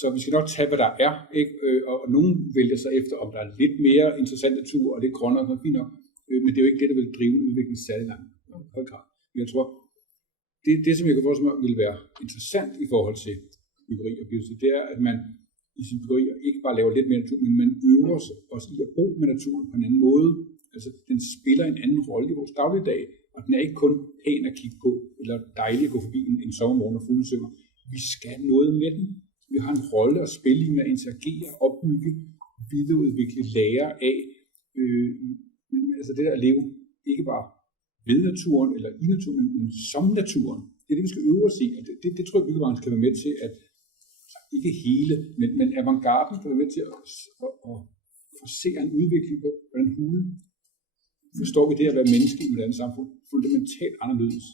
Så vi skal nok tage, hvad der er, ikke? Og nogen vælger sig efter, om der er lidt mere interessant natur og lidt grønnere og fint nok. Men det er jo ikke det, der vil drive udviklingen særlig langt. Jeg tror, det som jeg kan forestille mig, vil være interessant i forhold til byggeri og biodiversitet, det er, at man i sine byggerier ikke bare laver lidt mere natur, men man øver os i at bo med naturen på en anden måde. Altså, den spiller en anden rolle i vores dagligdag, og den er ikke kun pæn at kigge på, eller dejlig at gå forbi en sommermorgen og fuglesømmer. Vi skal noget med den. Vi har en rolle at spille i med at interagere, opbygge, videreudvikle, lære af. Altså det der at leve ikke bare ved naturen eller i naturen, men som naturen. Det er det, vi skal øve os i, og det tror jeg, byggebranchen skal være med til at ikke hele, men avantgarden skal være med til at forsere en udvikling på, hvordan hulen forstår vi det at være menneske i et andet samfund fundamentalt anderledes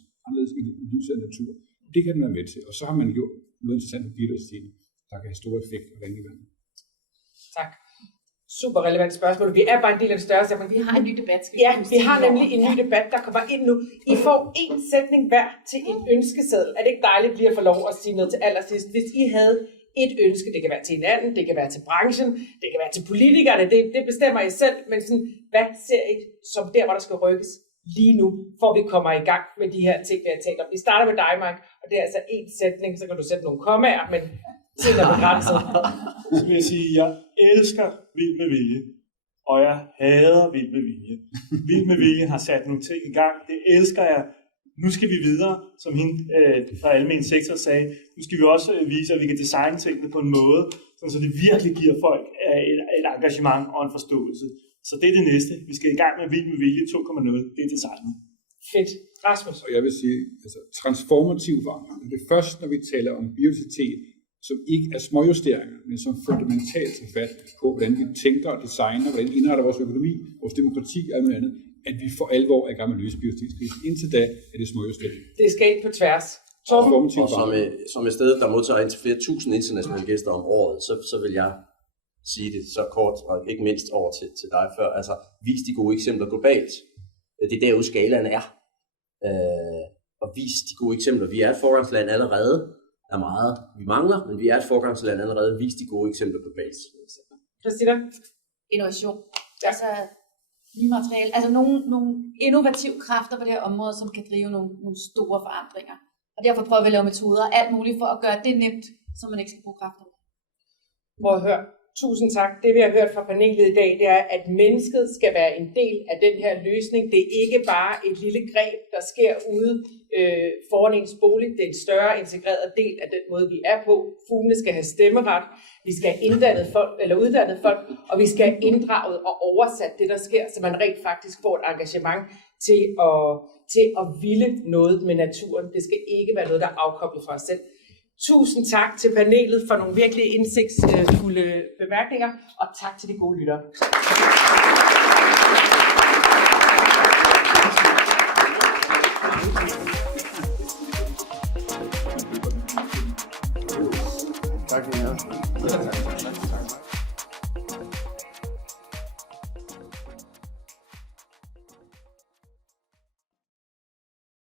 i lyset af natur. Det kan man være med til, og så har man gjort noget interessant på biodiversiteten, der kan have store effekt på vandmiljøet. Tak. Super relevant spørgsmål. Vi er bare en del af det større samfund. Vi har en ny debat. Ja, vi har nemlig en ny debat, der kommer ind nu. I får en sætning hver til en ønskeseddel. Er det ikke dejligt lige at få lov at sige noget til allersidst? Hvis I havde et ønske, det kan være til hinanden, det kan være til branchen, det kan være til politikerne, det bestemmer I selv, men sådan, hvad ser I som der, hvor der skal rykkes lige nu, for vi kommer i gang med de her ting, vi har talt om? Vi starter med dig, Mike, og det er altså en sætning, så kan du sætte nogle kommaer, men tiden er begrænset. Så vil jeg sige, jeg elsker Vild med Vilje, og jeg hader Vild med Vilje. Vild med Vilje har sat nogle ting i gang, det elsker jeg. Nu skal vi videre, som hende fra almen sektor sagde. Nu skal vi også vise, at vi kan designe tingene på en måde, så det virkelig giver folk et engagement og en forståelse. Så det er det næste. Vi skal i gang med Vild med Vilje 2.0. Det er designet. Fedt. Rasmus. Og jeg vil sige, altså transformativ forandring. Det er først, når vi taler om biodiversitet, som ikke er småjusteringer, men som fundamentalt tager fat på, hvordan vi tænker og designer, hvordan vi indretter vores økonomi, vores demokrati og alt andet, at vi for alvor er i gang med at løse biodiversitetskrisen. Indtil da er det småjusteringer. Det skal ind på tværs. Og som et sted, der modtager indtil flere tusind internationale gæster om året, så vil jeg sige det så kort, og ikke mindst over til dig før. Altså, vis de gode eksempler globalt. Det er derude skalaen er. Og vis de gode eksempler. Vi er et forgangsland allerede. Der er meget, vi mangler, men vi er et forgangsland allerede. Vis de gode eksempler globalt. Christina? Innovation. Ja. Altså nye materiale. Altså nogle innovative kræfter på det her område, som kan drive nogle store forandringer. Og derfor prøver vi at lave metoder og alt muligt for at gøre det nemt, så man ikke skal bruge kræfter. Prøv at høre. Tusind tak. Det vi har hørt fra panelet i dag, det er, at mennesket skal være en del af den her løsning. Det er ikke bare et lille greb, der sker ude foran ens bolig. Det er en større integreret del af den måde, vi er på. Fuglene skal have stemmeret. Vi skal have uddannet folk, og vi skal have inddraget og oversat det, der sker, så man rent faktisk får et engagement til at ville noget med naturen. Det skal ikke være noget, der er afkoblet fra os selv. Tusind tak til panelet for nogle virkelig indsigtsfulde bemærkninger, og tak til de gode lyttere. Tak,